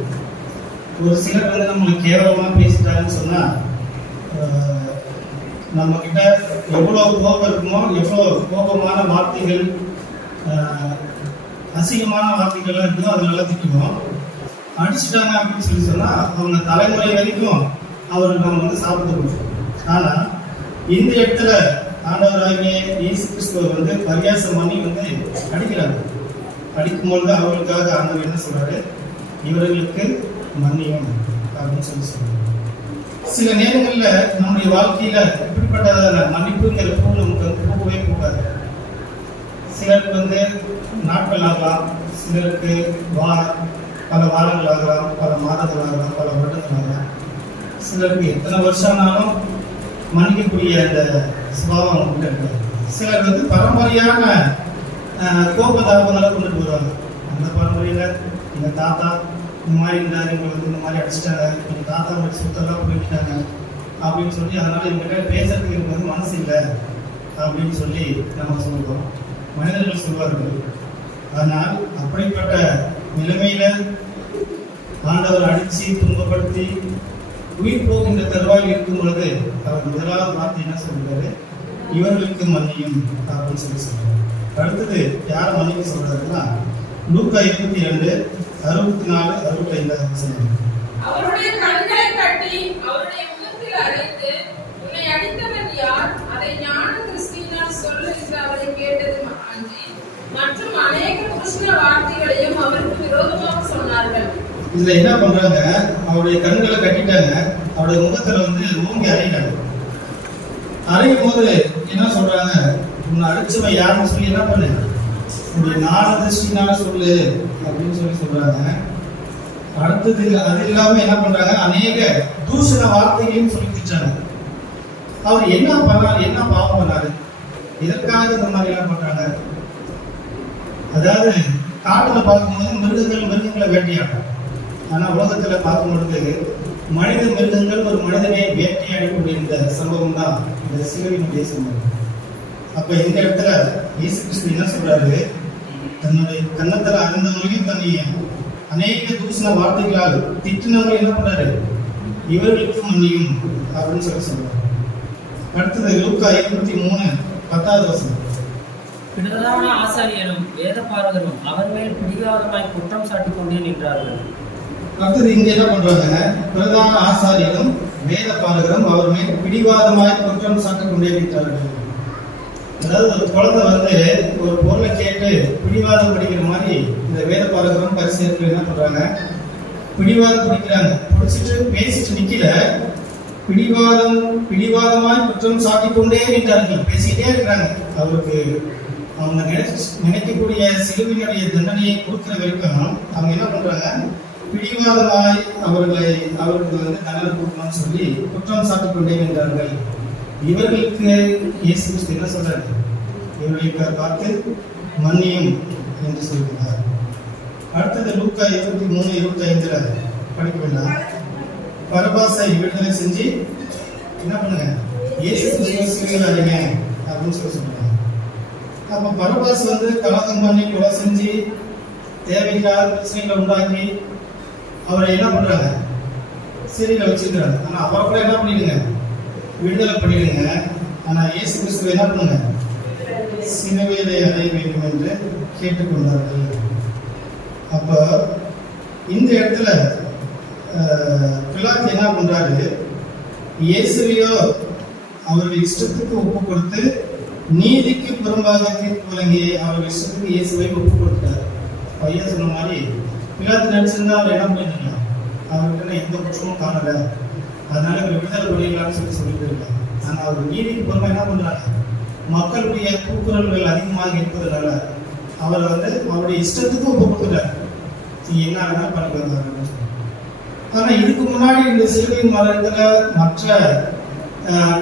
ஒரு சிலர் நம்மளுக்கு கேவலமா பேசிட்டாங்கன்னு சொன்னா, நம்ம கிட்ட எவ்வளவு கோபம் இருக்குமோ, எவ்வளவு கோபமான வார்த்தைகள், அசிங்கமான வார்த்தைகள் இருக்குதோ அதெல்லாம் திட்டுவோம். அடிச்சுட்டாங்க அப்படின்னு சொல்லி சொன்னா அவங்க தலைமுறை வரைக்கும் அவருக்கு நம்ம சாப்பிட்டு. ஆனா இந்த இடத்துல ஆண்டவராகிய இயேசு கிறிஸ்துவ பரியாசம் பண்ணி அடிக்கிறாங்க. அடிக்கும்பொழுது அவர்களுக்காக ஆண்டவர் என்ன சொல்றாரு, இவர்களுக்கு மன்னியும் அப்படின்னு சொல்லி சொல்றாரு. சில நேரங்கள்ல நம்முடைய வாழ்க்கையில இப்படிப்பட்ட மன்னிப்புங்கிற பூ நமக்கு போகவே போகாது. சிலருக்கு நாட்கள் ஆகலாம், சிலருக்கு பல வாரங்கள் ஆகலாம், பல மாதங்கள் ஆகலாம், பல வருடங்கள் ஆகலாம். சிலருக்கு எத்தனை வருஷம் ஆனாலும் மன்னிக்கக்கூடிய அந்த சுபாவம் அவங்க இருக்காது. சிலர் பரம்பரையான கோபதாபங்களை கொண்டுட்டு வருவாங்க. அந்த பரம்பரையில எங்க தாத்தா இந்த மாதிரி இருந்தாரு, இவங்களுக்கு இந்த மாதிரி அடிச்சிட்டாங்க, எங்க தாத்தா சொத்தெல்லாம் போயிட்டாங்க அப்படின்னு சொல்லி, அதனால இவங்க பேசுறதுக்கு எனக்கு மனசு இல்லை அப்படின்னு சொல்லி நம்ம சொல்லுவோம், மனிதர்கள் சொல்வார்கள். ஆனால் அப்படிப்பட்ட நிலைமையில ஆண்டவர் அடிச்சு துன்பப்படுத்தி உயிர் போகின்ற தருவாயில் இருக்கும் பொழுது அவர் முதலாவது வார்த்தை என்ன சொல்றாரு, இவர்களுக்கு மன்னியும் அப்படின்னு சொல்லி சொல்றாரு. அடுத்தது யார் மன்னிக்க சொல்றாருன்னா, லூக்கா 22:64-65. அவருடைய கண்களை கட்டி அவருடைய முகத்தில் அறைந்து, உன்னை அடித்தவன் யார், அதை ஞான கிறிஸ்துவினால் சொல்லு என்று அவரை கேட்டது அன்றி மற்றும் அநேக கிருஷ்ண வார்த்தைகளையும் அவருக்கு விரோதமாக சொன்னார்கள். இதுல என்ன பண்றாங்க, அவருடைய கண்களை கட்டிட்டாங்க, அவருடைய முகத்துல ஓங்கி அறையிட்டாங்க. அறையும் போது என்ன சொல்றாங்க, உன்னை அடிச்சவன் யாருன்னு சொல்லி என்ன பண்ணு, உன்னுடைய ஞானதிருஷ்டினால சொல்லு அப்படின்னு சொல்லி சொல்றாங்க. அடுத்தது அது இல்லாம என்ன பண்றாங்க, அநேக தூஷண வார்த்தைகளையும் சொல்லி திட்டாங்க. அவர் என்ன பண்ணாரு, என்ன பாவம் பண்ணாரு, இதற்காக இந்த மாதிரி எல்லாம் பண்றாங்க. அதாவது காட்டுல பார்க்கும்போது மிருகங்களை வேட்டையாடும். ஆனா உலகத்துல பார்க்கும் பொழுது மனித மிருகங்கள் ஒரு மனிதனை வேட்டையாடி கொண்டிருந்த சம்பவம் தான் இந்த சிலுவையினுடைய சம்பவம். அப்ப இந்த இடத்துல இயேசு கிறிஸ்து என்ன சொல்றாரு, தன்னுடைய கன்னத்துல அறிந்தவங்களையும் தன்னை அநேக தூஷண வார்த்தைகளால் திட்டினவங்க என்ன பண்றாரு, இவர்களுக்கு மன்னியும் அப்படின்னு சொல்றாரு. அடுத்தது லூக்கா 23:10. பிரதான ஆசாரியரும் வேதபாரகரும் அவர் மேல் பிடிவாதமாய் குற்றம் சாட்டிக் கொண்டே நின்றார்கள். அடுத்தது இங்க என்ன பண்றாங்க, பிரதான ஆசாரியரும் வேதபாரகரும் அவர் மேல் பிடிவாதமாய் குற்றம் சாட்டிக் கொண்டே நின்றார்கள். அதாவது ஒரு குழந்தை ஒரு பொருளை கேட்டு பிடிவாதம் படிக்கிற மாதிரி இந்த வேதபாரகரும் பரிசேயர்களும் என்ன பண்றாங்க, பிடிவாதம் பிடிக்கிறாங்க. பிடிச்சிட்டு பேசிட்டு நிக்கல, பிடிவாதமாய் குற்றம் சாட்டிக் கொண்டே நின்றார்கள், பேசிக்கிட்டே இருக்கிறாங்க. அவருக்கு அவங்க நினைக்கக்கூடிய சிலுவையினுடைய தண்டனையை கொடுக்கிற வரைக்கும் அவங்க என்ன பண்றாங்க, பிடிவாதமாய் அவருக்கு தண்டனை கொடுக்கணும்னு சொல்லி குற்றம் சாட்டிக் கொண்டே நின்றார்கள். இவர்களுக்கு இயேசு கிறிஸ்து என்ன சொல்றாரு, இவர்களுக்கு பார்த்து மன்னியும் என்று சொல்கிறார். அடுத்தது லூக்கா 23:25 படிக்க வேண்டாம். பரபாசை விடுதலை செஞ்சு என்ன பண்ணுங்க, இயேசு கிறிஸ்துவை சிலுவையில் அறைங்க அப்படின்னு சொல்றாங்க. அப்ப பரபாஸ் வந்து கலகம் பண்ணி கொலை செஞ்சு தேவையில்லாத பிரச்சனைகளை உண்டாக்கி அவரை என்ன பண்றாங்க, சிறையில் வச்சிருக்கிறாங்க. ஆனா அவரை கூட என்ன பண்ணிடுங்க, விடுதலை பண்ணிடுங்க. ஆனா இயேசு கிறிஸ்துவை என்ன பண்ணுங்க, சிலுவையிலே அறைய வேண்டும் என்று கேட்டுக்கொண்டார்கள். அப்ப இந்த இடத்துல பிலாத்து என்ன பண்றாரு, இயேசுவையோ அவர்கள் இஷ்டத்துக்கு ஒப்பு கொடுத்து நீதிக்கு புறம்பாக தீர்ப்பு வழங்கி அவர்கள் இஷ்டத்துக்கு இயேசுவை ஒப்பு கொடுத்தார். பையன் சொன்ன மாதிரி பிலாத்து நினைச்சிருந்தா அவர் என்ன பண்ணிருக்கலாம், அவர்கிட்ட எந்த குற்றமும் காணல, அதனால இவர் விடுதலை பண்ணிடலாம்னு சொல்லிட்டு இருக்காங்க. ஆனா அவர் நீதிக்கு புறமா என்ன பண்றாங்க, மக்களுடைய கூக்குரல்கள் அதிகமாக இருப்பதனால அவரை வந்து அவருடைய இஷ்டத்துக்கு ஒப்பு கொடுத்துட்டார். நீ என்ன வேணா பண்ணிக்கலாம். ஆனா இதுக்கு முன்னாடி இந்த சிலுவை மரணத்துல மற்ற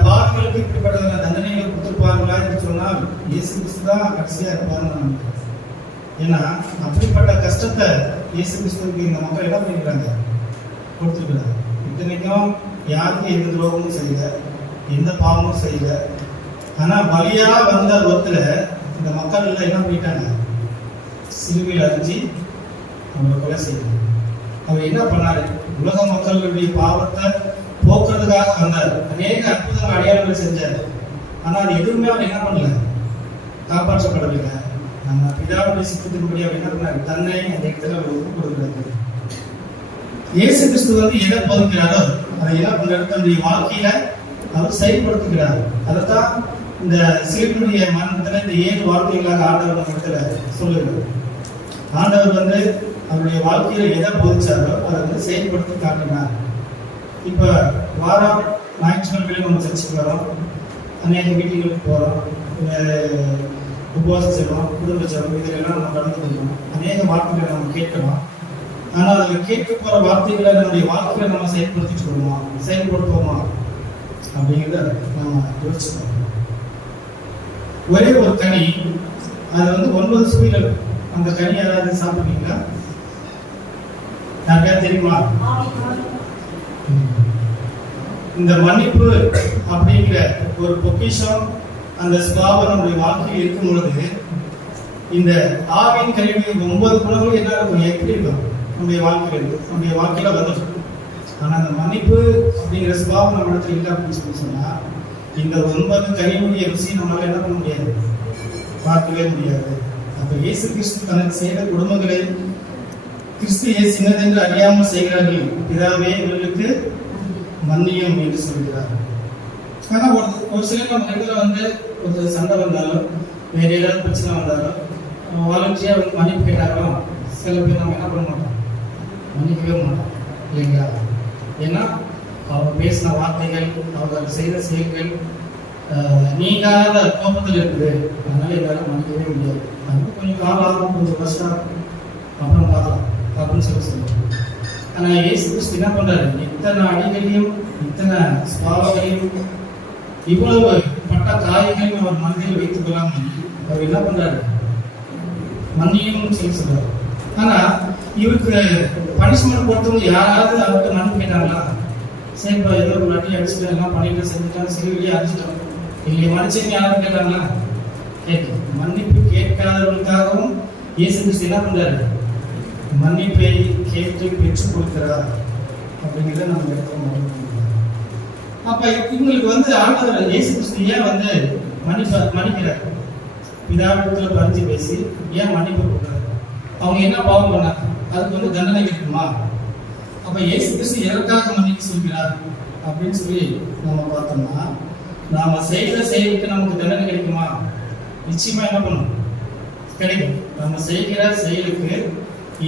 பாவிகளுக்கு இப்படிப்பட்ட தண்டனைகள் கொடுத்திருப்பார்களா என்று சொன்னால் இயேசு கிறிஸ்து தான் கடைசியா இருப்பாருன்னு நான் நினைக்கிறேன். ஏன்னா அப்படிப்பட்ட கஷ்டத்தை இயேசு கிறிஸ்துவுக்கு இந்த மக்கள் என்ன பண்ணிக்கிறாங்க, கொடுத்துருக்குறாங்க. இத்தனைக்கும் யாருக்கும் எந்த துரோகமும் செய்யல, எந்த பாவமும் செய்யல. ஆனா பலியா வந்த ஒருத்தர இந்த மக்கள் எல்லாம் என்ன பண்ணிட்டாங்க, சிலுவையில் அறிஞ்சு அவங்களை கொலை செய்யணும். அவர் என்ன பண்ணாரு, உலக மக்களுடைய பாவத்தை போக்குறதுக்காக வந்தார். அநேக அற்புதங்கள் அடையாளங்கள் செஞ்சார். ஆனா அது எதுவுமே அவர் என்ன பண்ணல, காப்பாற்றப்படவில்லை. நம்ம பிதாவுடைய சித்தத்தின்படி அவர் என்ன பண்ணாரு, தன்னை அந்த இடத்துல அவர் ஒப்பு கொடுக்கிறாரு. இயேசு கிறிஸ்து வந்து எதை போதிக்கிறாரோ அதை என்ன பண்றாரு, தன்னுடைய வாழ்க்கையில அவர் செயல்படுத்துகிறார். அதைத்தான் இந்த சிலுவையினுடைய மரணத்துல இந்த 7 வார்த்தைகளாக ஆண்டவர் நம்ம இடத்துல சொல்லுகிறார். ஆண்டவர் வந்து அவருடைய வாழ்க்கையில எதை போதிச்சாரோ அதை வந்து செயல்படுத்தி காட்டினார். இப்ப வாரம் ஞாயிற்றுக்கிழமை நம்ம சர்ச்சுக்கு வரோம், அநேக மீட்டிங்களுக்கு போறோம், உபவாசம் செய்வோம், குடும்ப ஜெபம், இதெல்லாம் நம்ம கடந்து போகிறோம். அநேக வார்த்தைகளை நம்ம கேட்கலாம். ஆனால் அதில் கேட்க போற வார்த்தைகளை நம்முடைய வாழ்க்கையில நம்ம செயல்படுத்திட்டு வருவோமா, செயல்படுத்துவோமா அப்படிங்கிறத நம்ம யோசிச்சுக்கணும். ஒரே ஒரு கனி, அது வந்து 9 சுவைகள். அந்த கனி யாராவது சாப்பிடுவீங்களா? யாருக்கா தெரியுமா? இந்த மன்னிப்பு அப்படிங்கிற ஒரு பொக்கிஷம் அந்த சுபாவம் நம்முடைய வாழ்க்கையில் இருக்கும் பொழுது இந்த ஆவின் கல்வி 9 குணங்களும் என்ன இருக்கும், எப்படி இருக்கும் நம்முடைய வாழ்க்கையில் இருக்கு, நம்முடைய வாழ்க்கையில வந்துடும். ஆனா அந்த மன்னிப்பு அப்படிங்கிற சுபாவம் நம்ம இடத்துல இல்லை அப்படின்னு சொன்னா இந்த 9 கனிவுடைய ருசி நம்மளால என்ன பண்ண முடியாது, பார்க்கவே முடியாது. அப்ப இயேசு கிறிஸ்து தனக்கு செய்த குடும்பங்களை கிறிஸ்து இயேசு என்று அறியாமல் செய்கிறார்கள், பிதாவே இவர்களுக்கு மன்னியும் என்று சொல்கிறார். ஆனா ஒரு சிலர் நம்ம இடத்துல வந்து ஒரு சண்டை வந்தாலும் வேற ஏதாவது பிரச்சனை வந்தாலும் வாலண்டியா வந்து மன்னிப்பு கேட்டாலும் சில பேர் நம்ம என்ன பண்ண மாட்டோம், மன்னிக்கவே மாட்டோம் இல்லைங்களா? ஏன்னா அவங்க பேசின வார்த்தைகள், அவங்க செய்த செயல்கள் நீங்காத கோபத்தில் இருக்குது. அதனால எல்லாரும் மன்னிக்கவே முடியாது. அது கொஞ்சம் காலம் ஆகும், கொஞ்சம் கஷ்டம், அப்புறம் பார்க்கலாம் அப்படின்னு சொல்லுவோம். ஆனா இயேசு கிறிஸ்து என்ன பண்றாரு, இத்தனை அடிகளையும் இத்தனை சுபாவங்களையும் இவ்வளவு பட்ட காயங்களையும் அவர் மனதில் வைத்துக் கொள்ளாமல் அவர் என்ன பண்றாரு, மன்னியும் சொல்லி சொல்றாரு. ஆனா இவருக்கு பனிஷ்மெண்ட் கொடுத்தவங்க யாராவது அவர்கிட்ட மன்னிப்பு கேட்டாங்களா? சரிப்பா, ஏதோ ஒரு வாட்டி அடிச்சுட்டு எல்லாம் பண்ணிட்டு செஞ்சுட்டாங்க, சிறுவிலேயே அடிச்சிட்டோம், இல்லை மன்னிச்சுன்னு யாரும் கேட்டாங்களா? கேட்க மன்னிப்பு கேட்காதவர்களுக்காகவும் இயேசு கிறிஸ்து என்ன பண்றாரு, மன்னிப்பை கேட்டு பெற்றுக் கொடுக்கிறார் அப்படிங்கிறத நம்ம எடுத்து. அப்ப இவங்களுக்கு வந்து ஆண்டவர் இயேசு கிறிஸ்து ஏன் வந்து மன்னிக்கிறார், பிதாவிடத்துல பறிஞ்சு பேசி ஏன் மன்னிப்பு கொடுக்குறாரு? அவங்க என்ன பாவம் பண்ணாங்க, அதுக்கு வந்து தண்டனை இருக்குமா? அப்ப இயேசு கிறிஸ்து எதற்காக மன்னிக்க சொல்கிறார் அப்படின்னு சொல்லி நம்ம பார்த்தோம்னா, நாம செய்கிற செயலுக்கு நமக்கு தண்டனை கிடைக்குமா? நிச்சயமா என்ன பண்ணும், கிடைக்கும். நம்ம செய்கிற செயலுக்கு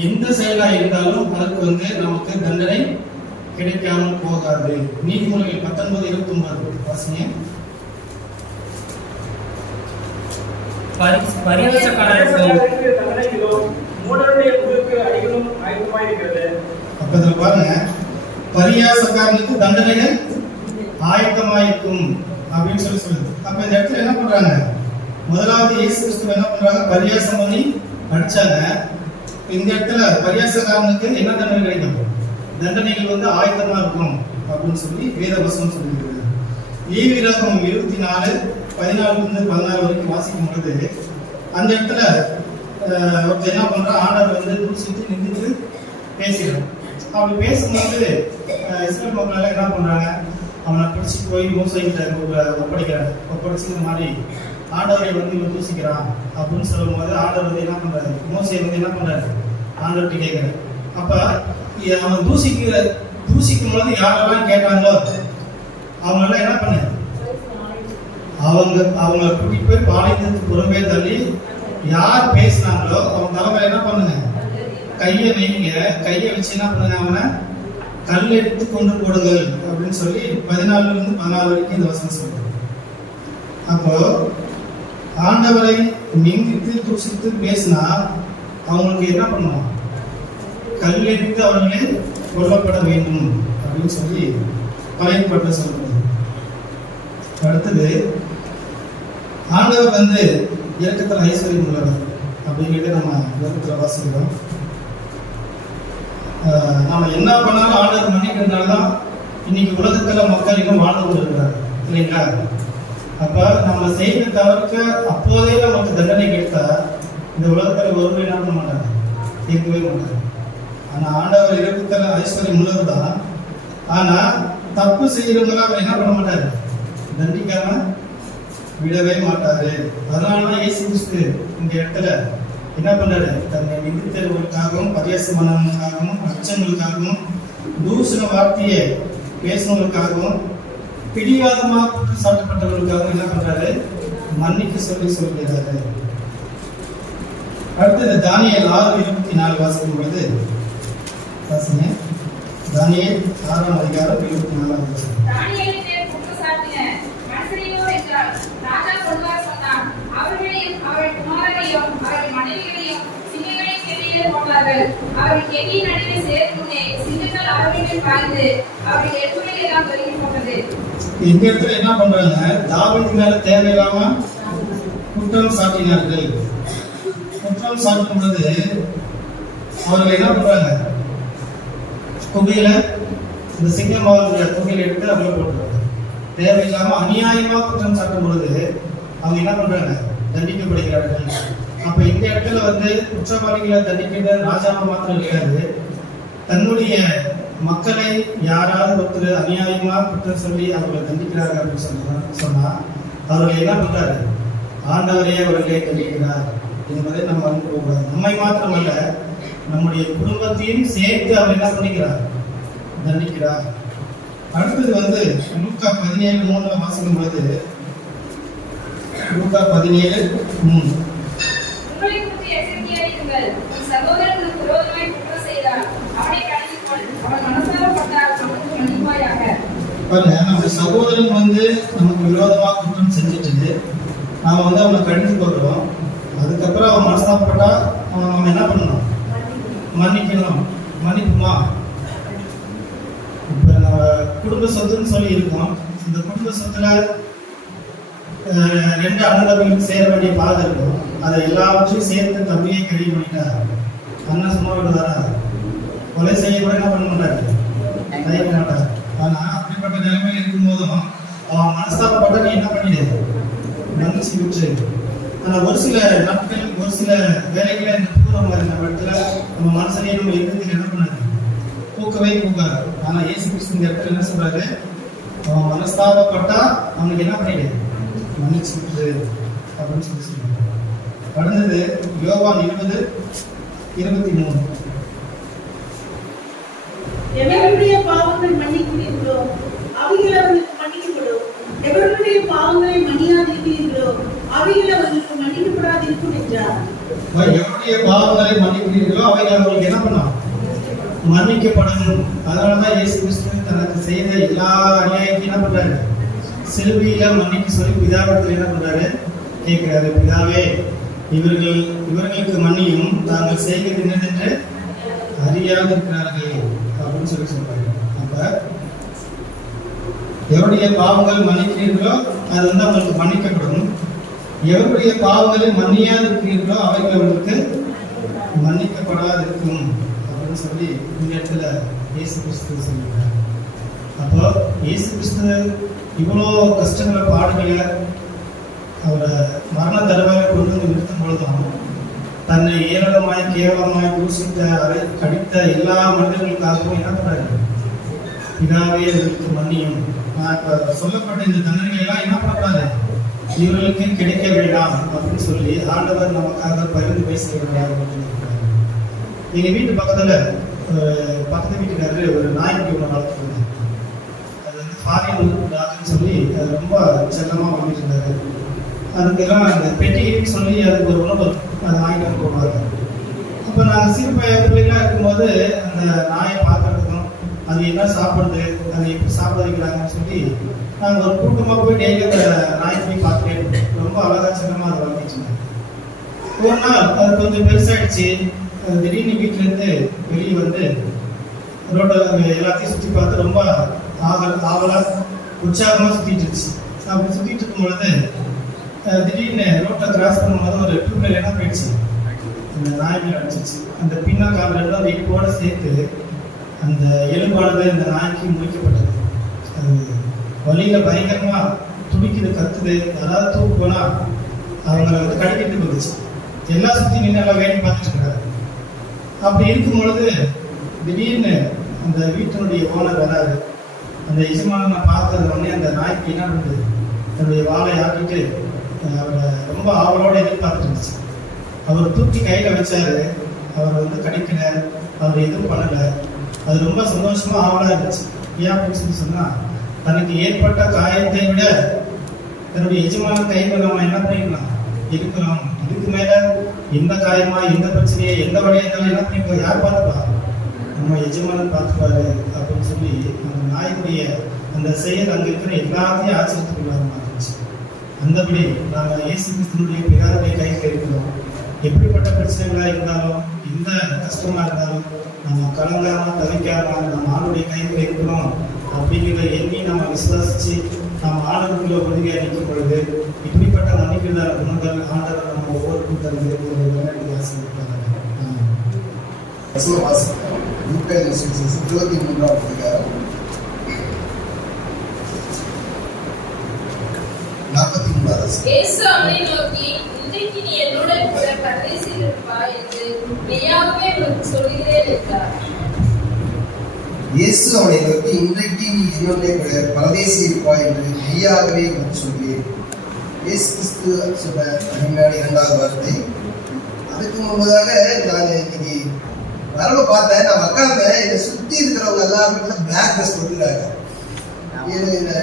எந்த செயலா இருந்தாலும் அதுக்கு வந்து நமக்கு தண்டனை கிடைக்காமல் போகாது. நீதிமொழிகள் 19:29 வாசிங்க. பக்கத்துல பாருங்க, பரியாசக்காரனுக்கு தண்டனைகள் ஆயத்தமாயிருக்கும் அப்படின்னு சொல்லி சொல்லுது. அப்ப இந்த இடத்துல என்ன பண்றாங்க, முதலாவது இயேசு கிறிஸ்து என்ன பண்றாங்க, பரியாசம் பண்ணி அடிச்சாங்க. இந்த இடத்துல பரியாசக்காரனுக்கு என்ன தண்டனை கிடைக்கும்? தண்டனைகள் வந்து ஆயுதமா இருக்கும் அப்படின்னு சொல்லி வேத வசனம் சொல்லியிருக்கிறது. லேவியராகமம் 24:14 வரைக்கும் வாசிக்கும் பொழுது அந்த இடத்துல ஒருத்தர் என்ன பண்றான், ஆண்டவர் வந்து தூசிட்டு நின்றுட்டு பேசுகிறான். அப்படி பேசும்போது இஸ்ரேல் மக்கள் என்ன பண்றாங்க, அவனை பிடிச்சி போய் மோசைக்கிட்ட ஒப்படைச்சு இந்த மாதிரி ஆண்டவரை வந்து இவன் தூசிக்கிறான் அப்படின்னு சொல்லும் போது ஆண்டவர் வந்து என்ன பண்றாரு, மோசையை வந்து என்ன பண்றாரு, ஆண்டவர்கிட்ட கேட்கிறாரு. அப்ப அவன் தூசிக்கும் போது யாரெல்லாம் கேட்டாங்களோ அவங்க எல்லாம் என்ன பண்ண, அவங்களை கூட்டிட்டு போய் பாளையத்துக்கு புறம்பே தள்ளி யார் பேசினாங்களோ அவங்க தலைமையில என்ன பண்ணுங்க, கையை வைங்க, கையை வச்சு என்ன பண்ணுங்க, அவனை கல் எடுத்து கொண்டு போடுங்கள் அப்படின்னு சொல்லி 14-14 வரைக்கும் இந்த வசனம் சொல்றாங்க. அப்போ ஆண்டவரை நிந்தித்து தூசித்து பேசினா அவங்களுக்கு என்ன பண்ணுவோம், கல் எடுத்து அவர்களே கொல்லப்பட வேண்டும் அப்படின்னு சொல்லி பழையப்பட்ட சொல்றது. அடுத்தது ஆண்டவர் வந்து இயக்கத்தில் ஐஸ்வர்யம் உள்ளவர் அப்படிங்கிறது நம்ம உலகத்தில் வாசிக்கிறோம். நாம என்ன பண்ணாலும் ஆண்டவர் மன்னிக்கிறதுனாலதான் இன்னைக்கு உலகத்துல மக்கள் இன்னும் வாழ்ந்து கொண்டிருக்கிறாங்க இல்லைங்களா? அப்ப நம்ம செய்த தவிர்க்க அப்போதே நமக்கு தண்டனை கிடைத்தா இந்த உலகத்துல ஒருவர் என்ன பண்ண மாட்டாங்க, கேட்கவே மாட்டாங்க. ஆனா ஆண்டவர் இறக்கத்துல ஐஸ்வர்யம் உள்ளவர் தான். ஆனா தப்பு செய்யறவங்கள அவர் என்ன பண்ண மாட்டாரு, தண்டிக்காம விடவே மாட்டாரு. அதனாலதான் இயேசு கிறிஸ்து இந்த இடத்துல என்ன பண்றாரு, தன்னை நிந்தித்தவர்களுக்காகவும் பரியாசமானவர்களுக்காகவும் அச்சங்களுக்காகவும் தூசண வார்த்தையை பேசுனவர்களுக்காகவும் பிடிவாதமாக குற்றம் சாட்டப்பட்டவர்களுக்காகவும் என்ன பண்றாரு, மன்னிக்க சொல்லி சொல்கிறாரு. அடுத்தது தானியேல் 6:24 வாசிக்கும் பொழுது வாசிங்க. தானியேல் 6:24. தானியேலின் மேல் குற்றம் சாட்டின மனுஷரையோ என்றால் ராஜா சொல்வார் சொன்னான், அவர்களையும் அவர்கள் குமாரரையும் அவர்கள் மனைவிகளையும் சிங்கங்களின் கெதியிலே போட்டார்கள். அவர்கள் கெதியின் நடுவே சேர்த்துனே சிங்கங்கள் அவர்களில் பாய்ந்து அவர்கள் எட்டுகளில் எல்லாம் பெருகி போட்டது. இந்த இடத்துல என்ன பண்றாங்க, தாவீது மேல தேவையில்லாம குற்றம் சாட்டினார்கள். குற்றம் சாட்டும் பொழுது அவர்கள் என்ன பண்றாங்க, குகையில இந்த சிங்கம் குகையில எடுத்து அவங்கள போட்டுருவாங்க. தேவையில்லாம அநியாயமா குற்றம் சாட்டும் பொழுது அவங்க என்ன பண்றாங்க, தண்டிக்கப்படுகிறார்கள். அப்ப இந்த இடத்துல வந்து குற்றவாளிகளை தண்டிக்கிற ராஜாவை மாத்திரம் கிடையாது, தன்னுடைய மக்களை யாராவது ஒருத்தர் அநியாயமா குற்றம் சொல்லி அவர்களை தண்டிக்கிறார்கள் அப்படின்னு சொன்னா அவர்கள் என்ன பண்றாரு, ஆண்டவரே அவர்களே தண்டிக்கிறார் என்பதை நம்ம அறிந்து போகக்கூடாது. நம்மை மாத்திரமல்ல நம்முடைய குடும்பத்தையும் சேர்த்து அவர் என்ன பண்ணிக்கிறார், தண்டிக்கிறார். அடுத்தது வந்து லூக்கா 17:3 வாசிக்கும் பொழுது லூக்கா 17:3 உங்களை குறித்து எச்சரிக்கையாயிருங்கள். உன் சகோதரன் உனக்கு விரோதமாய் குற்றம் செய்தால் அவனை கடிந்துகொள். அவன் மனஸ்தாபப்பட்டால் அவனுக்கு மன்னிப்பாயாக. பாருங்க, நம்ம சகோதரன் வந்து நமக்கு விரோதமா குற்றம் செஞ்சுட்டு நாம வந்து அவனை கடிந்து கொள்றோம். அதுக்கப்புறம் அவன் மனஸ்தாபப்பட்டா நம்ம என்ன பண்ணணும், மன்னிக்கணும். மன்னிப்புமா, இப்ப நம்ம குடும்ப சொத்துன்னு சொல்லி இருக்கோம். இந்த குடும்ப சொத்துல 2 அண்ணன் சேர வேண்டிய பாகம் இருக்கும். அதை எல்லாவற்றையும் சேர்த்து தம்பியை கழிவு பண்ணிட்டார். அண்ணன் சும்மா விடுவாரா, கொலை செய்ய கூட என்ன பண்ண மாட்டாரு, தயக்க மாட்டார். ஆனா அப்படிப்பட்ட நிலைமையில் இருக்கும் போதும் அவன் மனஸ்தாபப்பட்ட நீ என்ன பண்ணிடு, மன்னிச்சு விட்டு. ஆனா ஒரு சில நாட்கள் ஒரு சில வேலைகளை இந்த பூர்வம் நம்ம இடத்துல நம்ம மனசுலயே நம்ம எதிர்த்து என்ன பண்ணாது, பூக்கவே பூக்காது. ஆனா இயேசு கிறிஸ்து இந்த இடத்துல என்ன சொல்றாரு, அவன் மனஸ்தாபப்பட்டா அவனுக்கு என்ன பண்ணிடு, மன்னிச்சு விட்டு அப்படின்னு சொல்லி சொல்றாங்க. அடுத்தது யோவான் 20:23 எவர்களுடைய பாவங்கள் மன்னிக்கிறீர்களோ அவைகள் அவர்களுக்கு மன்னிக்கப்படும், எவர்களுடைய பாவங்களை மன்னியாதிருக்கிறீர்களோ அவைகள் அவர்களுக்கு மன்னிக்கப்படாதிருக்கும் என்றார். எவருடைய பாவங்களை மன்னிக்கிறீர்களோ அவைகள் அவர்களுக்கு என்ன பண்ணலாம், மன்னிக்கப்படணும். அதனாலதான் இயேசு கிறிஸ்து தனக்கு செய்த எல்லா அநியாயத்தையும் என்ன பண்றாரு, சிலுவையில மன்னிக்க சொல்லி பிதாவிடத்தில் என்ன பண்றாரு, கேட்கிறாரு. பிதாவே இவர்களுக்கு மன்னியும், தாங்கள் செய்கிறது என்னதென்று அறியாது இருக்கிறார்கள் அப்படின்னு சொல்லி சொல்றாரு. அப்ப எவருடைய பாவங்கள் மன்னிக்கிறீர்களோ அது வந்து அவங்களுக்கு மன்னிக்கப்படும். எவருடைய பாவங்களை மன்னியாது இருக்கிறீர்களோ அவைகள் அவர்களுக்கு மன்னிக்கப்படாதிருக்கும் அப்படின்னு சொல்லி இந்த இடத்துல இயேசு கிறிஸ்து சொல்லியிருக்காரு. அப்போ இயேசு கிறிஸ்து இவ்வளோ கஷ்டங்களை பாடுகளை அவரை மரண தடவை கொண்டு வந்து நிறுத்தும் பொழுதும் தன்னை ஏளனமாய் கேவலமாய் தூசித்த கடித்த எல்லா மனிதர்களுக்காகவும் என்ன பண்ணாரு? பிதாவே இவர்களுக்கு மன்னியும். இப்போ சொல்லப்பட்ட இந்த தண்டனைகள் எல்லாம் என்ன பண்ணக்கூடாது? இவர்களுக்கு கிடைக்க வேண்டாம் அப்படின்னு சொல்லி ஆண்டவர் நமக்காக பகிர்ந்து பேசுகிறார். எங்கள் வீட்டு பக்கத்தில் பக்கத்து வீட்டுக்காரரு ஒரு நாய்க்குட்டி ஒன்று வளர்த்துருந்தாங்க. அது வந்து ஃபாரின் டாக்னு சொல்லி அது ரொம்ப செல்லமாக வாங்கிட்டு இருந்தாரு. அதுக்கெல்லாம் அந்த பெட்டின்னு சொல்லி அதுக்கு ஒரு உணவு அதை வாங்கிட்டு வந்து போடுவாங்க. அப்போ நாங்கள் சிறு பிள்ளைகளாக இருக்கும்போது அந்த நாயை பார்க்கறதுக்கும் அது என்ன சாப்பிடுது, அதை எப்படி சாப்பிட வைக்கிறாங்கன்னு சொல்லி நாங்கள் ஒரு கூட்டமாக போய் டெய்லி அந்த நாயை போய் பார்த்துட்டே ரொம்ப அழகாக சின்னமாக அதை வளர்த்திச்சுங்க. ஒரு நாள் அது கொஞ்சம் பெருசாகிடுச்சு. திடீர்னு வீட்டிலேருந்து வெளியே வந்து ரோட்டில் எல்லாத்தையும் சுற்றி பார்த்து ரொம்ப ஆவலாக உற்சாகமாக சுற்றிட்டு இருந்துச்சு. அப்படி சுற்றிட்டு இருக்கும் பொழுது திடீர்னு ரோட்டை கிராஸ் பண்ணும்போது ஒரு டூவீலர் என்ன போயிடுச்சு, அந்த நாய் மேலே அடிச்சிச்சு. அந்த பின்னா காலில் அந்த இடுப்போடு சேர்த்து அந்த எலும்பானது அந்த நாய்க்கு முடிக்கப்பட்டது. அது வழியில் பயங்கரமாக துடிக்குது, கத்துது. அதாவது தூக்கு போனால் அவங்கள வந்து கடிக்கிட்டு வந்துச்சு. எல்லாம் சுற்றி நின்று எல்லாம் வேடி பார்த்துட்டு இருக்காரு. அப்படி இருக்கும் பொழுது திடீர்னு அந்த வீட்டினுடைய ஓனர் வராது. அந்த எஜமானனை பார்க்கறது உடனே அந்த நாய்க்கு என்ன பண்ணுது, தன்னுடைய வாழை ஆக்கிட்டு அவரை ரொம்ப ஆவலோடு எதிர்பார்த்துட்டு இருந்துச்சு. அவர் தூக்கி கையில் வச்சாரு. அவர் வந்து கடிக்கல, அவர் எதுவும் பண்ணலை. அது ரொம்ப சந்தோஷமாக ஆவலாக இருந்துச்சு. ஏன் அப்படின்னு சொல்லி சொன்னால், தனக்கு ஏற்பட்ட காயத்தை விட தன்னுடைய எஜமான கையில் நம்ம என்ன பண்ணிக்கலாம் இருக்கிறோம். இதுக்கு மேலே எந்த காயமா எந்த பிரச்சனையை எந்த வழியாக இருந்தாலும் என்ன பண்ணிக்கலாம், யார் பார்த்துப்பா? நம்ம எஜமானன் பார்த்துப்பாரு அப்படின்னு சொல்லி அந்த நாயினுடைய அந்த செயல் அங்கே இருக்கிற எல்லாத்தையும் ஆச்சரியத்துக்குள்ளாக மாறிடுச்சு. அந்தபடி நாங்கள் இயேசு கிறிஸ்துவினுடைய பிதாவுடைய கையில் இருக்கிறோம். எப்படிப்பட்ட பிரச்சனைகளாக இருந்தாலும் எந்த கஷ்டமாக இருந்தாலும் நம்ம கலங்காம தவிக்காம நம்ம ஆளுடைய கையில் இருக்கிறோம் அப்படிங்கிறத எண்ணி நம்ம விசுவாசிச்சு நம்ம ஆளுக்குள்ள உறுதியாக நிற்கும் பொழுது இப்படிப்பட்ட மன்னிக்கிற குணங்கள் ஆண்டவர் நம்ம ஒவ்வொருக்கும் தந்து ஒரு ஆசைப்பட்டாங்க. 43. இயேசு அவனை நோக்கி, இன்றைக்கு நீ என்னோட கூட பரதேசில் இருப்பாய் என்று மெய்யாகவே உனக்கு சொல்கிறேன் என்றார். இயேசு அவனை நோக்கி, இன்றைக்கு நீ என்னோட கூட பரதேசி இருப்பாய் என்று மெய்யாகவே உனக்கு சொல்கிறேன். இயேசு கிறிஸ்து சொன்ன அருமையான 2வது வார்த்தை. அதுக்கு முன்பதாக நான் இன்னைக்கு வரவ பார்த்தேன். நான் உட்கார்ந்தேன். என்னை சுற்றி இருக்கிறவங்க எல்லாருமே பிளாக் ட்ரெஸ் போட்டுருக்காங்க.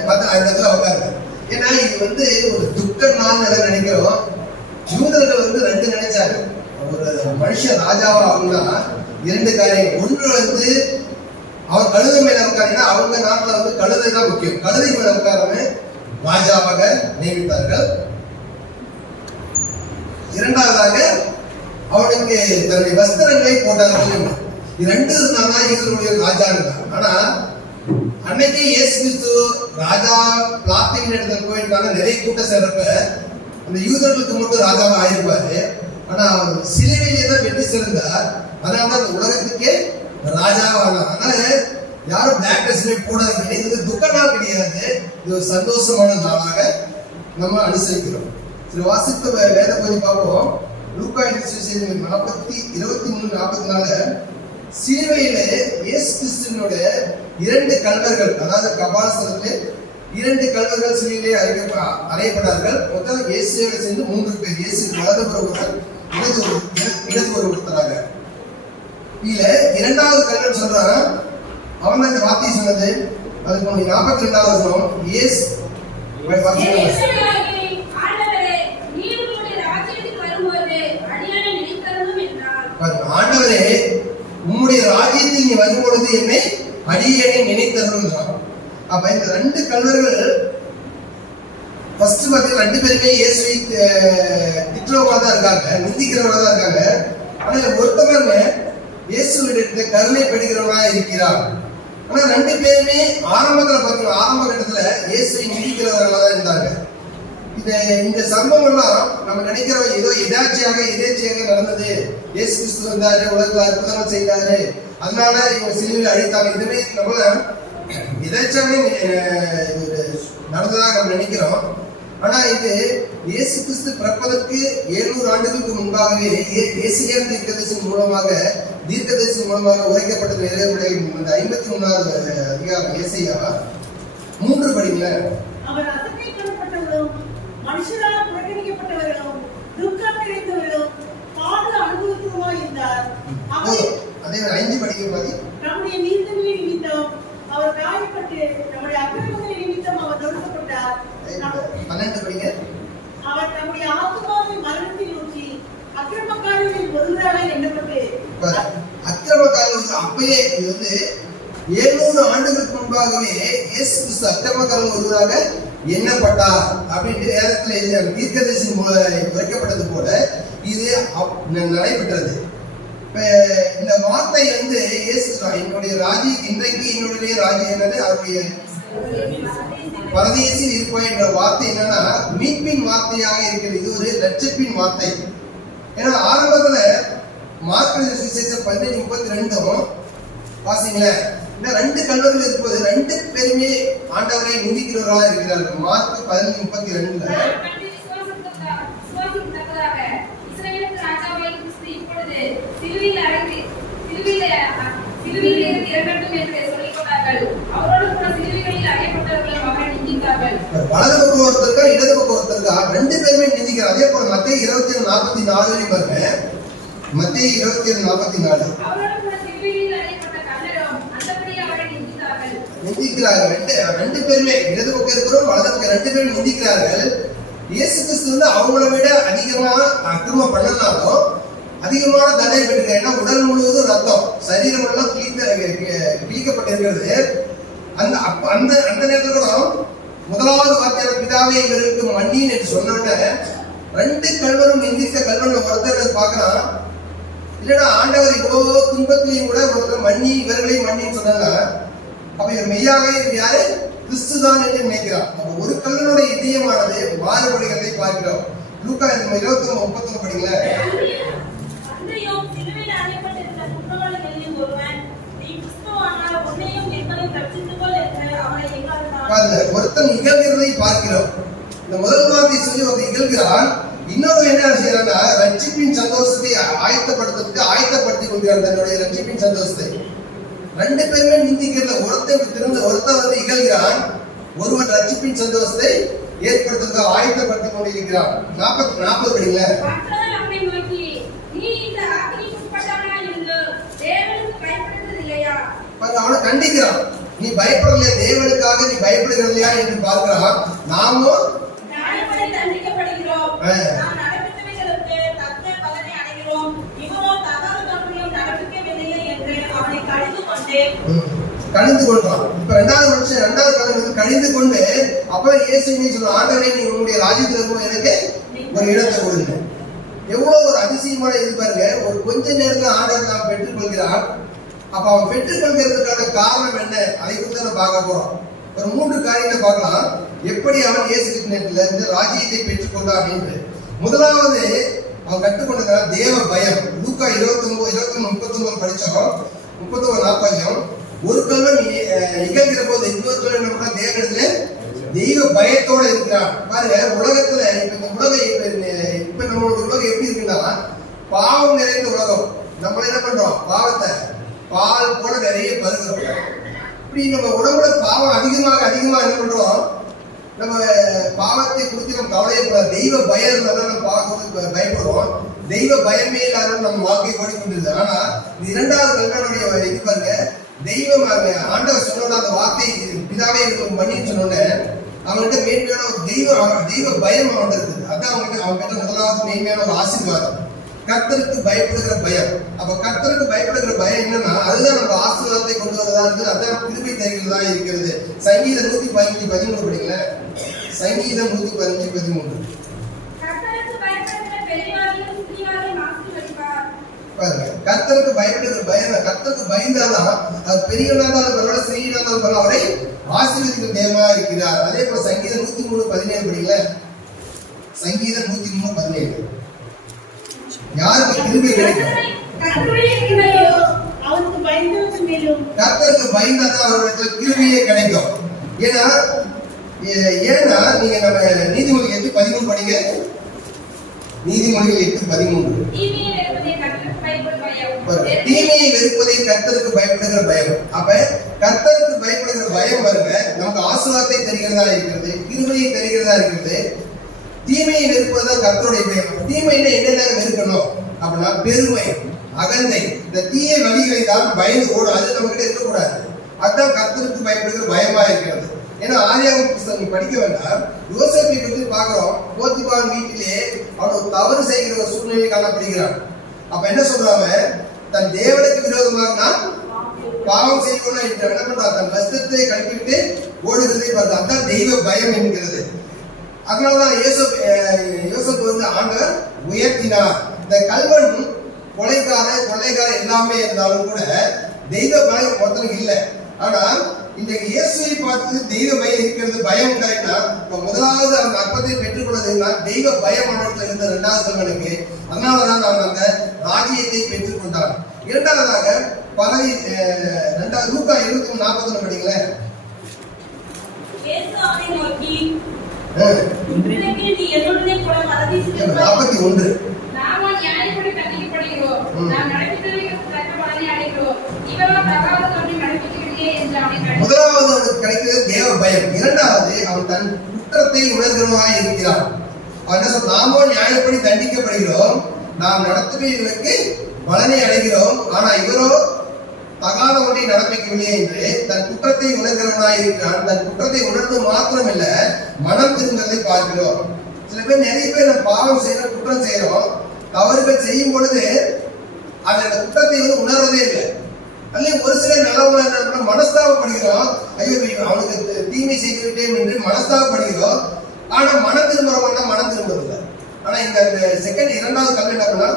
பார்த்து அந்த இடத்துல உட்காருங்க. ஏன்னா இது வந்து ஒரு துக்க நாள் நினைக்கிறோம். யூதர்கள் வந்து 2 நினைச்சாங்க. ஒரு மனுஷன் ராஜாவா ஆகுனா 2 காரியம். ஒன்று வந்து அவர் கழுதை மேல உட்காரினா அவங்க நாட்டில் வந்து கழுதை தான் முக்கியம். கழுதை மேல உட்காரமே ராஜாவாக நியமித்தார்கள். 2வதாக அவனுக்கு தன்னுடைய வஸ்திரங்களை போட்டார்கள். 2 இருந்தாங்க இவருடைய ராஜா. ஆனா அன்னைக்கு இயேசு கிறிஸ்து ராஜா பிளாத்தின் இடத்துல போயிருக்காங்க. நிறைய கூட்டம் சேர்றப்ப அந்த யூதர்களுக்கு மட்டும் ராஜாவா ஆயிருப்பாரு. ஆனா அவர் சிலுவையிலே தான் வெற்றி சிறந்தார். அதனால அந்த உலகத்துக்கே ராஜாவாக. அதனால யாரும் பிளாக் ட்ரெஸ்மே போடாதீங்க. இது துக்க நாள் கிடையாது. இது ஒரு சந்தோஷமான நாளாக நம்ம அனுசரிக்கிறோம். சரி, வாசித்த வேத பகுதி பார்ப்போம். லூக்கா 23:44 சிலுவையில இயேசு கிறிஸ்துவினுடைய 2 கல்வர்கள், அதாவது கபாலஸ்தலத்திலே 2 கல்வர்கள் சிலுவையிலே அறையப்பட்டார்கள். மொத்தம் இயேசுவோடு சேர்ந்து 3 பேர். இயேசு வலதுபுற ஒருத்தர், இடதுபுற ஒருத்தராக. இதுல 2வது கல்வன் சொல்றான். அவன் தான் இந்த வார்த்தையை சொன்னது. அதுக்கு 42வது வசனம். இயேசு ஆண்டவரே, உம்முடைய ராஜ்யத்தில் நீ வரும்பொழுது என்னை அடியேனை நினைத்தருளும். அப்ப இந்த 2 கல்வர்கள் ஃபர்ஸ்ட் பார்த்தீங்கன்னா 2 பேருமே இயேசுவை திட்டுறவங்களா தான் இருக்காங்க, நிந்திக்கிறவங்களா தான் இருக்காங்க. ஆனா ஒருத்தவங்க இயேசுவிட கருணை பெறுகிறவங்களா இருக்கிறார். ஆனா 2 பேருமே ஆரம்பத்துல பார்த்தீங்கன்னா ஆரம்ப கட்டத்துல இயேசுவை நிந்திக்கிறவர்களா தான் இருந்தாங்க. இந்த சம்பவம் எல்லாம் நம்ம நினைக்கிறோம் ஏதோ எதேச்சையாக நடந்தது. இயேசு கிறிஸ்து வந்தாரு, உலகத்துல அற்புதங்கள் செய்தாரு, அதனால இவங்க சிலுவையில் அழித்தாங்க. இதுவே நம்மள எதாச்சாவே நடந்ததாக நம்ம நினைக்கிறோம். ஆனா இது இயேசு கிறிஸ்து பிறப்பதற்கு 700 ஆண்டுகளுக்கு முன்பாகவே ஏசியா தீர்க்கதரிசி மூலமாக உரைக்கப்பட்டது நிறைவேறிய அந்த 53வது அதிகாரம் ஏசியா 3 படிங்கள. அவர் அசைக்கப்பட்டவர்களும் மனுஷரால் புறக்கணிக்கப்பட்டவர்களும் துக்கம் நிறைந்தவர்களும் பாடு அனுபவத்துமாய் இருந்தார். அதே 5 படிக்க பாதி. நம்முடைய நீதியின் நிமித்தம் அவர் காயப்பட்டு நம்முடைய அக்கிரமங்களின் நிமித்தம் அவர் நொறுக்கப்பட்டார். 12 படிங்க. அவர் நம்முடைய ஆத்துமாவை மரணத்தில் ஊற்றி அக்கிரமக்காரர்களில் ஒருவராக எண்ணப்பட்டு அக்கிரமக்காரர்கள் அப்பயே இது 700 ஆண்டுகளுக்கு முன்பாகவே இயேசு கிறிஸ்து அக்கிரமக்காரர்கள் ஒருவராக எண்ணப்பட்டார் அப்படின்னு வேதத்துல தீர்க்கதரிசி உரைக்கப்பட்டது போல இது நடைபெற்றது. இந்த வார்த்தை இயேசு என்னுடைய ராஜ்யம் இன்றைக்கு என்னுடைய ராஜ்யம் என்னது அவருடைய பரதேசில் இருப்பாய் என்ற வார்த்தை என்னன்னா மீட்பின் வார்த்தையாக இருக்கிறது. இது ஒரு ரட்சிப்பின் வார்த்தை. ஏன்னா ஆரம்பத்துல மார்க்கு சுவிசேஷம் 15:32 வாசிங்களேன். இன்னும் 2 கல்லூரிகள் இருப்பது 2 பேருமே ஆண்டவரை நிந்திக்கிறவர்களாக இருக்கிறார்கள். மார்க் 15:32 வலது பக்கம் ஒருத்தருக்கா இடது பக்கம் ஒருத்தருக்கா 2 பேருமே நிந்திக்கிறார். அதே போல மத்தேயு 27:44 பாருங்க. மத்தேயு 27:44 நிந்திக்கிறார்கள். 2 பேருமே இடது பக்கம் இருக்கிறோம் வலது பக்கம் 2 பேரும் நிந்திக்கிறார்கள். இயேசு கிறிஸ்து அவங்கள விட அதிகமா அக்கிரமம் பண்ணனாலும் அதிகமான தண்டனை பெற்றிருக்காரு. ஏன்னா உடல் முழுவதும் ரத்தம், சரீரம் எல்லாம் கிழிக்கப்பட்டிருக்கிறது. அந்த நேரத்தில் கூட முதலாவது வார்த்தையான பிதாவே இவர்களுக்கு மன்னின் என்று சொன்ன 2 கல்வரும் நிந்தித்த கல்வன் ஒருத்தர் பார்க்கலாம். இல்லைன்னா ஆண்டவர் இவ்வளோ துன்பத்திலையும் கூட ஒருத்தர் மன்னி இவர்களை மன்னின்னு சொன்னாங்க. அப்ப இவர் மெய்யாக யாரு கிறிஸ்துதான் என்று நினைக்கிறார். அப்ப ஒரு கல்வனுடைய இதயமானது மாறுபடுகிறதை பார்க்கிறோம். லூக்கா 21:31 படிங்கள. ஒருத்தன் இகழ்கிறதை பார்க்கிறோம். இந்த முதல் வார்த்தை சொல்லி ஒருத்தன் இகழ்கிறான். இன்னொரு என்ன செய்யறான்னா ரட்சிப்பின் சந்தோஷத்தை ஆயத்தப்படுத்திக் கொள்கிறார். தன்னுடைய ரட்சிப்பின் சந்தோஷத்தை 2 பேருமே நிந்திக்கிறத ஒருத்தன் இகழ்கிறான். ஒருவன் ரட்சிப்பின் சந்தோஷத்தை ஏற்படுத்த ஆயத்தப்படுத்திக் கொண்டிருக்கிறான். 40 படிங்கள. அவனை கண்டிக்கிறான். நீ பயப்படலையா, தேவனுக்காக நீ பயப்படுகிறலையா என்று பார்க்கிறான். நாமும் கழிந்து கொள்றான். இப்ப 2வது மனுஷன் 2வது கல்வன் கழிந்து கொண்டு அப்புறம் இயேசு சொல்ற ஆண்டவரே நீ உன்னுடைய ராஜ்யத்தில் இருக்கும் எனக்கு ஒரு இடத்தை கொடுங்க. எவ்வளவு ஒரு அதிசயமான இது பாருங்க. ஒரு கொஞ்ச நேரத்தில் ஆண்டவர் நாம் பெற்றுக் கொள்கிறான். அப்ப அவன் பெற்றுக் கொள்கிறதுக்கான காரணம் என்ன, அதை குறித்து நம்ம பார்க்க போறோம். ஒரு 3 காரியத்தை பார்க்கலாம். எப்படி அவன் இயேசு கிறிஸ்துவிடத்துல இருந்து ராஜ்யத்தை பெற்றுக் கொண்டான் என்று. முதலாவது அவன் கற்றுக்கொண்டது தேவ பயம். லூக்கா 21:39 படிச்சோம். 39:40 ஒரு கல்வன் இகழ்கிற போது இன்னொரு கல்வன் என்ன தேவனிடத்துல தெய்வ பயத்தோட இருக்கிறான். பாருங்க உலகத்துல இப்ப நம்மளோட உலகம் எப்படி இருக்குன்னா பாவம் நிறைந்த உலகம். நம்ம என்ன பண்றோம், பாவத்தை பால் போல நிறைய பருகிறோம். இப்படி நம்ம உடம்புல பாவம் அதிகமாக என்ன பண்றோம், நம்ம பாவத்தை குறித்து நம்ம கவலையக்கூடாது. தெய்வ பயம் இருந்தாலும் நம்ம பாவத்துக்கு பயப்படுவோம். தெய்வ பயமே இல்லாத நம்ம வாழ்க்கை ஓடிக்கொண்டிருது. ஆனா இது 2வது கல்வனுடைய இது பாருங்க. தெய்வம் ஆண்டவர் சொன்ன அந்த வார்த்தை பிதாவே மன்னின்னு சொன்னோன்னு அவன்கிட்ட மேன்மையான ஒரு தெய்வ பயம் அவன்கிட்ட இருக்குது. அதான் அவன்கிட்ட முதலாவது மேன்மையான ஒரு ஆசீர்வாதம், கர்த்தருக்கு பயப்படுகிற பயம். அப்ப கர்த்தருக்கு பயப்படுகிற பயம் என்னன்னா அதுதான் நம்ம ஆசீர்வாதத்தை கொண்டு வரதா இருக்குது. அதான் கிருபை தருகிறதா இருக்கிறது. சங்கீதம் 115:13 படிக்கல. சங்கீதம் 115:13 பாருங்க. கர்த்தருக்கு பயப்படுகிற பயம், கர்த்தருக்கு பயந்தாதான் அது பெரியவனாதான் பரவாயில்ல, சிறியவனாதான் பரவாயில்ல, அவரை ஆசீர்வதிக்கும் தேவனா இருக்கிறார். அதே போல சங்கீதம் 103:17 படிக்கல. சங்கீதம் 103:17. யாருக்கு கிருபை கிடைக்கும்? கர்த்தருடைய கிருபையோ அவருக்கு பயந்தவருக்கு மேலும். கர்த்தருக்கு பயந்தாதான் அவர்களுக்கு கிருபையே கிடைக்கும். ஏன்னா நீங்க நம்ம நீதிமொழி 8:13 படிங்க. நீதிமொழிகள் 8:13. தீமையை வெறுப்பதை கர்த்தருக்கு பயப்படுகிற பயம். அப்ப கர்த்தருக்கு பயப்படுகிற பயம் வருங்க நமக்கு ஆசீர்வாதத்தை தருகிறதா இருக்கிறது, கிருபையை தருகிறதா இருக்கிறது. தீமையை வெறுப்பதுதான் கர்த்தருடைய பயம். தீமையில என்னென்ன வெறுக்கணும் அப்படின்னா பெருமை, அகந்தை, இந்த தீய வழிகளை தான் பயந்து ஓடும். அது நம்ம கிட்ட இருக்கக்கூடாது. அதுதான் கர்த்தருக்கு பயப்படுகிற பயமா இருக்கிறது. ஏன்னா ஆதியாகம புத்தகம் படிக்க வேண்டாம். யோசேப்பை பற்றி பார்க்கிறோம். போத்திபார் வீட்டிலே அவன் தவறு செய்கிற ஒரு சூழ்நிலை காணப்படுகிறான். அப்ப என்ன சொல்றாங்க? தன் தேவனுக்கு விரோதமாக நான் பாவம் செய்யணும் என்று என்ன பண்றான்? தன் வஸ்திரத்தை கட்டிவிட்டு ஓடுகிறதை பார்த்து அதுதான் தெய்வ பயம் என்கிறது. அதனாலதான் யோசேப்பு வந்து ஆண்டவர் உயர்த்தினார். இந்த கல்வன் கொலைகார எல்லாமே இருந்தாலும் கூட தெய்வ பயம் ஒருத்தனுக்கு இல்லை. ஆனா இன்றைக்கு இயேசுவை பார்த்து தெய்வ பயம் இருக்கிறது. பயம் உண்டாயினா முதலாவது அந்த அற்பத்தை பெற்றுக்கொள்வதுன்னா தெய்வ பயம் அவனத்தில் இருந்த 2வது கல்வனுக்கு. அதனாலதான் நான் அந்த ராஜ்யத்தை பெற்றுக் கொண்டான். இரண்டாவதாக லூக்கா 23:41 படிங்களேன். இயேசு அவனை நோக்கி 41. நாமும் நியாயப்படி தண்டிக்கப்படுகிறோம். நாம் நடப்பித்தவைகளுக்கு தக்க பலனை அடைகிறோம். இவரோ தகாத ஒன்றை நடப்பிக்கவில்லையே என்று அவனை முதலாவது அவனுக்கு கிடைக்கிறது தேவ பயம். இரண்டாவது அவன் தன் குற்றத்தை உணர்கிறவனாய் இருக்கிறான். அவன் என்ன சொல்ற? நாமோ நியாயப்படி தண்டிக்கப்படுகிறோம், நாம் நடத்துபவர்களுக்கு பலனை அடைகிறோம். ஆனா இவரோ தகாத ஒன்றை நடப்பிக்கவில்லை என்று தன் குற்றத்தை உணர்கிறவனாய் இருக்கிறான். தன் குற்றத்தை உணர்ந்து மாத்திரமில்ல மனம் திரும்பதை பார்க்கிறோம். சில பேர் நிறைய பேர் நம்ம பாவம் செய்யறோம், குற்றம் செய்யறோம், தவறுகள் செய்யும் பொழுது அந்த குற்றத்தை வந்து உணர்றதே இல்லை. அல்ல ஒரு சில நல்லவங்க மனஸ்தாபப்படுகிறோம். ஐயோ அவனுக்கு தீமை செய்து விட்டேன் என்று மனஸ்தாபப்படுகிறோம். ஆனா மனம் திரும்புறவங்க மனம் திரும்புறதில்லை. ஆனா இந்த இரண்டாவது கல்வி என்ன பண்ணா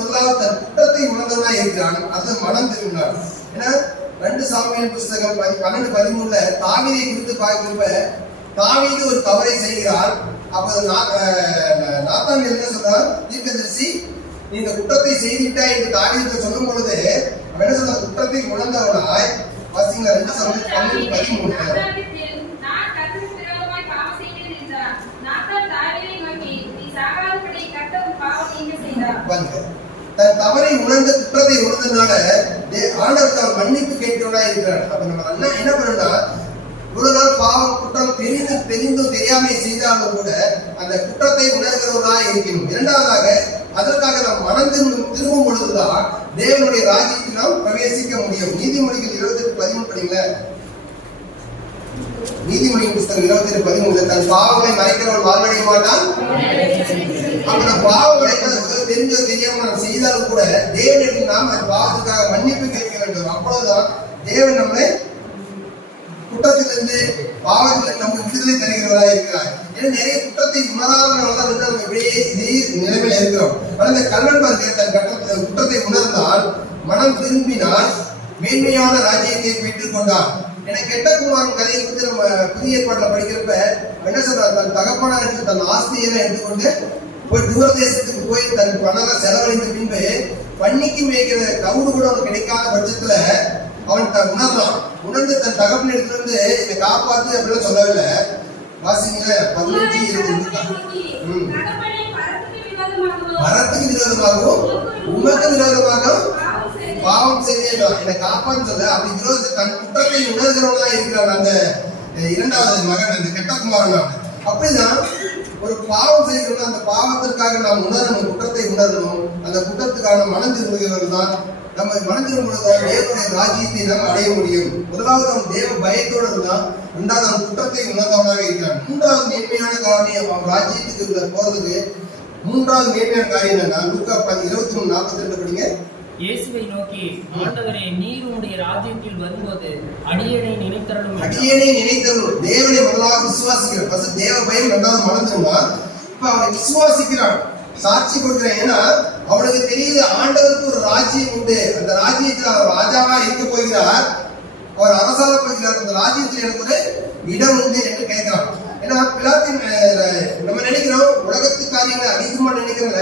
முதலாவது தன் குற்றத்தை உணர்ந்தவனா இருக்கிறான். அது மனம் திரும்பினான். ஏன்னா 2 சாமுவேல் புஸ்தகம் 12:13 தாவீதை குறித்து பார்க்கிறப்ப தாவீது ஒரு தவறை செய்கிறார். அப்போது நாத்தான் என்ன சொல்றார்? தீர்க்கதரிசி நீ இந்த குற்றத்தை செய்துவிட்டாய் என்று தாவீது சொல்லும் பொழுது அவன் என்ன சொல்ற? குற்றத்தை உணர்ந்தவனாய் வாசிங்க 2 சாமுவேல் 12:13. தன் தவறை உணர்ந்த குற்றத்தை உணர்ந்ததுனால ஆண்டவர் மன்னிப்பு கேட்கிறவனா இருக்கிறார். அப்ப நம்ம என்ன பண்ணணும்னா ஒரு நாள் பாவம் குற்றம் தெரிந்தும் தெரியாமல் செய்தாலும் கூட அந்த குற்றத்தை உணர்கிறவர்களா இருக்கணும். இரண்டாவதாக அதற்காக நாம் மனம் திரும்பும் பொழுதுதான் தேவனுடைய ராஜ்யத்தில் நாம் பிரவேசிக்க முடியும். நீதிமொழிகள் 28:13 படிங்கள. நீதிமொழி புஸ்தகம் 28:13 தன் பாவங்களை மறைக்கிறவன் வாழ்வடைய மாட்டான். அப்ப நம்ம பாவங்களை தெரிஞ்சோ தெரியாம நம்ம செய்தாலும் கூட தேவனிடம் நாம் அந்த பாவத்துக்காக மன்னிப்பு கேட்க வேண்டும். அப்பொழுதுதான் தேவன் நம்மளை குற்றத்திலிருந்து பாவத்திலிருந்து நமக்கு விடுதலை தருகிறவராக இருக்கிறார். ஏன்னா நிறைய குற்றத்தை உணராதவர்களால் வந்து நம்ம இப்படியே இதே நிலைமையில இருக்கிறோம். ஆனா இந்த கல்வன் தன் குற்றத்தை உணர்ந்தால் மனம் திரும்பினால் மேன்மையான ராஜ்யத்தை பெற்றுக் கொண்டார். ஏன்னா கெட்ட குமாரன் கதையை வந்து நம்ம புதிய ஏற்பாட்டில் படிக்கிறப்ப என்ன சொல்றாரு? தன் தகப்பனா இருந்து தன் ஆஸ்தியரை எடுத்துக்கொண்டு போய் தூரதேசத்துக்கு போய் தன் பணத்தை செலவழித்த பின்பு பண்ணிக்கு மேய்க்கிற கவுடு கூட அவனுக்கு கிடைக்காத பட்சத்துல அவன் உணர்றான். உணர்ந்து தன் தகப்பன் எடுத்துட்டு வந்து இதை காப்பாத்து அப்படின்னு சொல்லவில்லை. வாசிங்கள 15:20 மரத்துக்கு விரோதமாகவும் உமக்கு விரோதமாகவும் பாவம் செய்யலாம் என்னை காப்பான்னு சொல்ல அப்படி விரோத தன் குற்றத்தை உணர்கிறவனா இருக்கிறான் அந்த இரண்டாவது மகன் அந்த கெட்ட குமாரன். அப்படிதான் ஒரு பாவம் செய்யணும், அந்த பாவத்திற்காக நாம் உணரணும், குற்றத்தை உணரணும். அந்த குற்றத்துக்கான மனம் திரும்புகிறவர்கள் தான் நம்ம மனம் திரும்புவதால் தேவனுடைய ராஜ்யத்தை நாம் அடைய முடியும். முதலாவது அவன் தேவ பயத்தோடு இருந்தான். இரண்டாவது அவன் குற்றத்தை உணர்ந்தவனாக இருக்கிறான். மூன்றாவது மேன்மையான காரியம் அவன் ராஜ்யத்துக்கு போறதுக்கு மூன்றாவது மேன்மையான காரியம் என்னன்னா லூக்கா 23:42 படிங்க. இயேசுவை நோக்கி ஆண்டவரே நீர் உம்முடைய ராஜ்யத்தில் வரும்போது அடியேனை நினைத்தருளும். தேவனை முதலாவது விசுவாசிக்கிறான். ஃபர்ஸ்ட் தேவ பயம், இரண்டாவது மனம் திரும்புவான். இப்ப அவனை விசுவாசிக்கிறான், சாட்சி கொடுக்கிறான். ஏன்னா அவனுக்கு தெரியுது ஆண்டவருக்கு ஒரு ராஜ்யம் உண்டு. அந்த ராஜ்யத்தில் அவர் ராஜாவா இருக்க போகிறார், அவர் அரசாள போகிறார். அந்த ராஜ்யத்தில் எனக்கு ஒரு இடம் உண்டு என்று கேட்கிறான். ஏன்னா பிலாத்தின் நம்ம நினைக்கிறோம் நினைக்கிறோம் உலகத்து காரியங்களை அதிகமா நினைக்கிறத,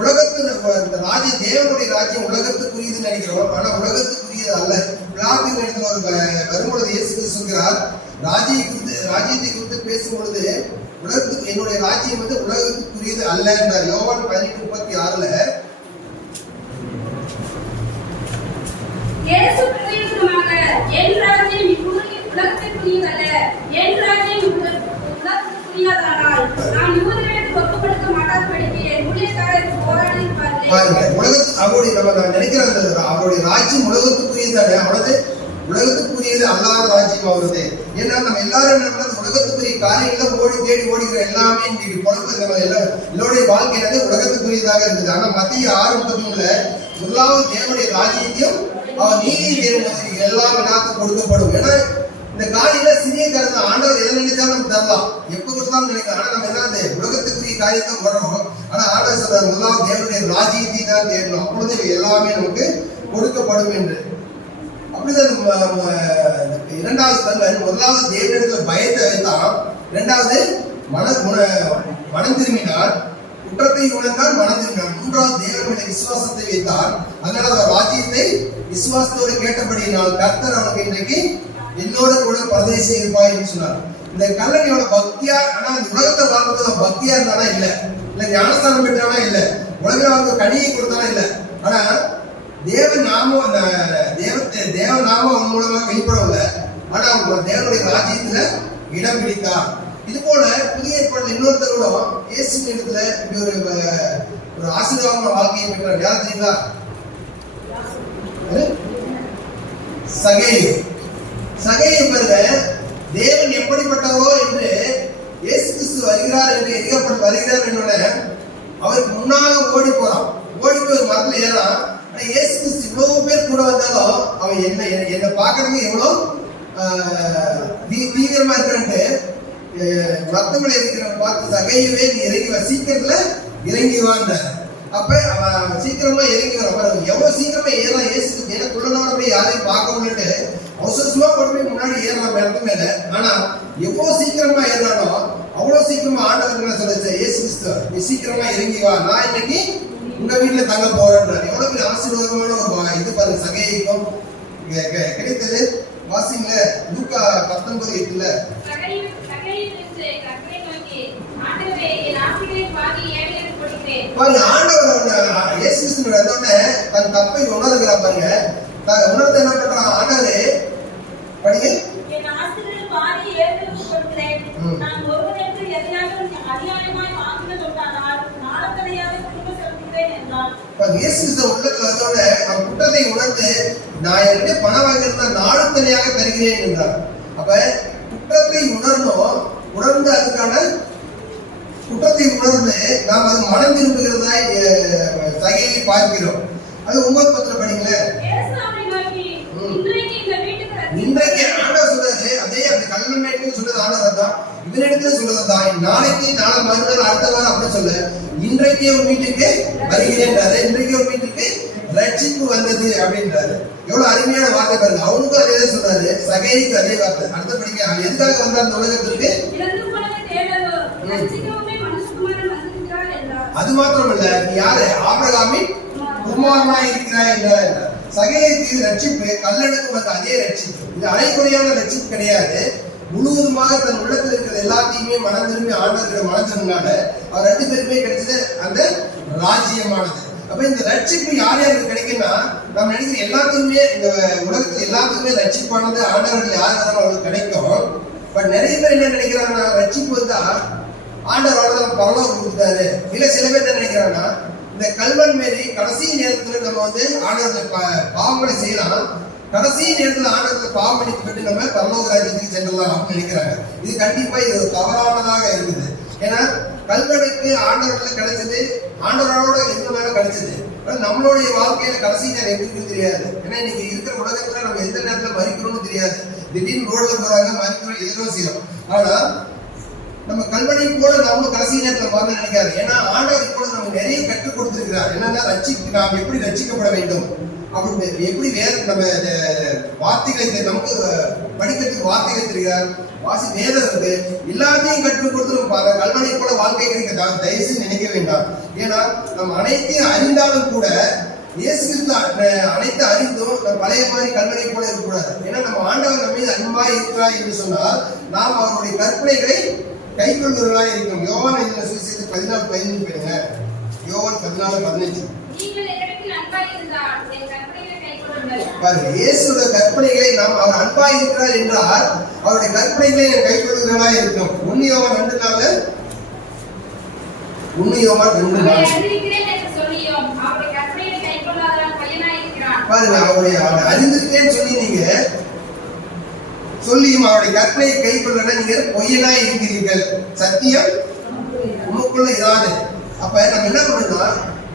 உலகத்து இந்த ராஜ்யம், தேவனுடைய ராஜ்யம் உலகத்துக்குரியதுன்னு நினைக்கிறோம். ஆனா உலகத்துக்குரியது அல்ல. பிலாத்தின் இடத்துல வரும்பொழுது இயேசு கிறிஸ்து சொல்கிறார், ராஜ்யத்தை குறித்து பேசும் பொழுது உலகத்துக்கு, என்னுடைய ராஜ்யம் வந்து உலகத்துக்குரியது அல்ல என்றார். யோவான் 18:36 இயேசு பிரதியுத்தரமாக, என் ராஜ்யம் உலகத்திற்குரியதல்ல, என் ராஜ்யம் உலகத்திற்குரியதானால் நான் யூதர்களுக்கு ஒப்புக்கொடுக்க மாட்டாதபடிக்கு என் ஊழியக்காரருக்கு போராடி இருப்பார்கள். பாருங்க, உலகத்துக்கு அவருடைய நம்ம நினைக்கிற அவருடைய ராஜ்யம் உலகத்துக்குரியதானே, அவனது உலகத்துக்குரியது அல்லாத ராஜ்யம் அவரது. ஏன்னா நம்ம எல்லாரும் என்ன பண்ணது, உலகத்துக்குரிய காரியங்களை தேடி ஓடுகிற எல்லாமே இன்றைக்கு குழப்பம். நம்ம எல்லோருடைய வாழ்க்கையில உலகத்துக்குரியதாக இருந்தது. ஆனா மத்திய 6:33 முதலாவது தேவனுடைய ராஜ்யத்தையும் அவர் நீதி தேர்வு எல்லாம் நாக்கு கொடுக்கப்படும். ஏன்னா இந்த காரியங்கள சிறிய கருத்து ஆண்டவர் எதை நினைச்சாலும் நம்ம தரலாம், எப்ப கொடுத்தாலும் நினைக்கலாம். ஆனா நம்ம என்ன அந்த உலகத்துக்குரிய காரியத்தை போடுறோம். ஆனா ஆண்டவர் சொல்ற முதலாவது தேவனுடைய ராஜ்யத்தை தான் தேடணும், அப்பொழுது எல்லாமே நமக்கு கொடுக்கப்படும் என்று. அப்படிதான் இரண்டாவது தங்கள் முதலாவது தேவனிடத்துல பயத்தை வைத்தான், இரண்டாவது மனம் திரும்பினார், குற்றத்தை உணர்ந்தால் மனம் திரும்பினார், மூன்றாவது தேவனுடைய விசுவாசத்தை வைத்தார். அதனால அவர் ராஜ்யத்தை விசுவாசத்தோடு கேட்டபடியினால் கர்த்தர் அவனுக்கு இன்றைக்கு என்னோட கூட பரதேசி இருப்பாய் என்று சொன்னார். இந்த கல்லணையோட பக்தியா, ஆனா இந்த உலகத்தை வாழ்றது பக்தியா இருந்தானா இல்ல, ஞானஸ்தானம் பெற்றானா இல்ல, உலக வாழ்க்கை கனியை கொடுத்தானா இல்ல. ஆனா தேவ நாமம் அவன் மூலமாக வெளிப்படவில்லை. ஆனா அவங்க தேவனுடைய ராஜ்யத்துல இடம் பிடித்தார். இது போல புதிய ஏற்பாடு இன்னொருத்தரோட இயேசு இடத்துல இப்படி ஒரு ஆசீர்வாதமான வாழ்க்கையை பெற்றார். யாரும் தெரியுங்களா? சகேயு பாருங்க, தேவன் எப்படிப்பட்டவோ என்று இயேசு கிறிஸ்து வருகிறார் என்று வருகிறார் என்னோட அவருக்கு முன்னாக ஓடி போறான். ஓடி போய் ஒரு மரத்துல ஏறான். இயேசு கிறிஸ்து இவ்வளவு பேர் கூட வந்தாலும் அவன் என்ன பாக்குறதுக்கு எவ்வளவு தீவிரமா இருக்கிறன்ட்டு மத்தவங்களை இருக்கிறவன் பார்த்து, சகையவே நீ இறங்கி வா, சீக்கிரத்துல இறங்கி வாங்க. அப்ப அவன் சீக்கிரமா இறங்கி வர, எவ்வளவு சீக்கிரமா ஏறலாம் இயேசு. ஏன்னா குள்ளனால போய் யாரையும் பார்க்க முடியல, அவசரமா கொண்டு போய் முன்னாடி ஏறலாம் இடத்து மேல. ஆனா எவ்வளவு சீக்கிரமா ஏறானோ அவ்வளவு சீக்கிரமா ஆண்டவர் சொல்லுச்சு, இயேசு கிறிஸ்து நீ சீக்கிரமா இறங்கி வா, நான் இன்னைக்கு உங்க வீட்டுல தங்க போறேன்றார். எவ்வளவு பெரிய ஆசீர்வாதமான ஒரு இது பாருங்க சகைக்கும் கிடைத்தது. வாசிங்கள லூக்கா 19:8 பாருங்க, ஆண்டவர் இயேசு கிறிஸ்து தன் தப்பை உணர்கிறார். பாருங்க, உணர்ந்து என்ன பண்றான் ஆண்டவரே, படிங்க, என் ஆசிரியர் பாதி ஏற்கனவே கொடுக்கிறேன், நான் ஒருவனுக்கு எதையாவது அநியாயமாய் வாங்கினது உண்டானால் நாளக்கடையாக திரும்ப செலுத்துகிறேன் என்றான். இயேசு கிறிஸ்து உள்ளத்துல வந்தோட அவன் குற்றத்தை உணர்ந்து, நான் என்கிட்ட பணம் வாங்கியிருந்தா நாளத்தனையாக தருகிறேன் என்றார். அப்ப குற்றத்தை உணர்ந்து அதுக்கான குற்றத்தை உணர்ந்து நாம் அது மனம் திரும்புகிறதாய் சகையை பார்க்கிறோம். அது 9:10 படிங்களேன். இன்றைக்கு ஆண்டவர் சொல்றாரு, அதே அந்த கல்லணைக்கு சொல்றது ஆண்டவர் தான், இவனிடத்துல சொல்றதுதான். நாளைக்கு நாளை மறுநாள் அடுத்த வாரம் அப்படின்னு சொல்ல, இன்றைக்கே ஒரு வீட்டுக்கு வருகிறேன்றாரு, இன்றைக்கே ஒரு வீட்டுக்கு ரட்சிப்பு வந்தது அப்படின்றாரு. எவ்வளவு அருமையான வார்த்தை பாருங்க. அவனுக்கும் அதே சொல்றாரு, சகைக்கு அதே வார்த்தை. அடுத்த படிக்க அவன் எதுக்காக வந்தா அந்த உலகத்திற்கு, அது மாத்திரம் இல்ல, யாரு ஆபிரகாமின் குமாரனாய் இருக்கிறாய் என்றார். சகைக்கு ரட்சிப்பு கல்லெடுக்கும் வந்த அதே ரட்சிப்பு. இது அரைக்குறையான ரட்சிப்பு கிடையாது. முழுவதுமாக தன் உள்ளத்தில் இருக்கிற எல்லாத்தையுமே மனம் திரும்பி ஆண்டவர்கிட்ட மனம் திரும்பினால அவர் 2 பேருமே கிடைச்சது அந்த ராஜ்யமானது. அப்ப இந்த ரட்சிப்பு யார் யாருக்கு கிடைக்குன்னா, நம்ம நினைக்கிற எல்லாத்துக்குமே இந்த உலகத்துல எல்லாத்துக்குமே ரட்சிப்பானது ஆண்டவர்கள் யார் யாரும் அவங்களுக்கு கிடைக்கும். பட் நிறைய பேர் என்ன நினைக்கிறாங்கன்னா, ரட்சிப்பு வந்தா ஆண்டவர் பரலோகம் கொடுத்தாரு. இல்ல சில பேர் என்ன நினைக்கிறாங்கன்னா, இந்த கல்வன் மாரி கடைசி நேரத்துல நம்ம ஆண்டவர்கள் பாவங்களை செய்யலாம், கடைசி நேரத்துல ஆண்டவர்கள் பாவம் பண்ணிட்டு நம்ம பரலோக ராஜ்யத்துக்கு சென்றலாம் அப்படின்னு நினைக்கிறாங்க. இது கண்டிப்பா இது தவறானதாக இருக்குது. ஏன்னா கல்வனுக்கு ஆண்டவர்கள் கிடைச்சது, ஆண்டவரோட எந்த கிடைச்சது. நம்மளுடைய வாழ்க்கையில கடைசி நேரம் எப்படி தெரியாது. ஏன்னா இன்னைக்கு இருக்கிற உலகத்துல நம்ம எந்த நேரத்துல மறிக்கிறோம்னு தெரியாது. திடீர்னு ரோட்ல போறாங்க, மறிக்கிறோம், எதிரோ செய்யறோம். ஆனா நம்ம கல்வனை போல நம்மளும் கடைசி நேரத்தில் மாற நினைக்காது. ஏன்னா ஆண்டவர் கூட நமக்கு நிறைய கற்றுக் கொடுத்திருக்கிறார். என்னன்னா நாம் எப்படி ரட்சிக்கப்பட வேண்டும், அப்படி எப்படி வேற நம்ம வார்த்தைகளை நமக்கு படிக்கிறதுக்கு வார்த்தைகள் தெரிகிறார், வேதம் இருக்கு, எல்லாத்தையும் கற்றுக் கொடுத்து கல்வனை போல வாழ்க்கை கிடைக்க தயவுசெய்து நினைக்க வேண்டாம். ஏன்னா நம்ம அனைத்தையும் அறிந்தாலும் கூட இயேசு கிறிஸ்து அனைத்து அறிந்தும் நம்ம பழைய மாதிரி கல்வனை போல இருக்கக்கூடாது. ஏன்னா நம்ம ஆண்டவர் நம்ம மீது அன்பாய் இருக்கிறார் என்று சொன்னால் நாம் அவருடைய கற்பனைகளை கை கொள்வர்களாக இருக்கும். யோவான் எழுதின சுவிசேஷம் 14:15 போயிடுங்க. யோவான் 14:15 பாருங்க. இயேசுவோட கற்பனைகளை நாம் அவர் அன்பாய் இருக்கிறார் என்றால் அவருடைய கற்பனைகளை கை கொள்வர்களாக இருக்கும். 1 யோவான் 2:4 பாருங்க. அவருடைய அறிந்திருக்கேன்னு சொல்லி நீங்க சொல்லியும் அவருடைய கற்பனையை கை கொள்ளனா நீங்க பொய்யனாய் இருக்கிறீர்கள், சத்தியம் உங்களுக்குள்ள இராது. அப்ப நம்ம என்ன பண்ணணும்னா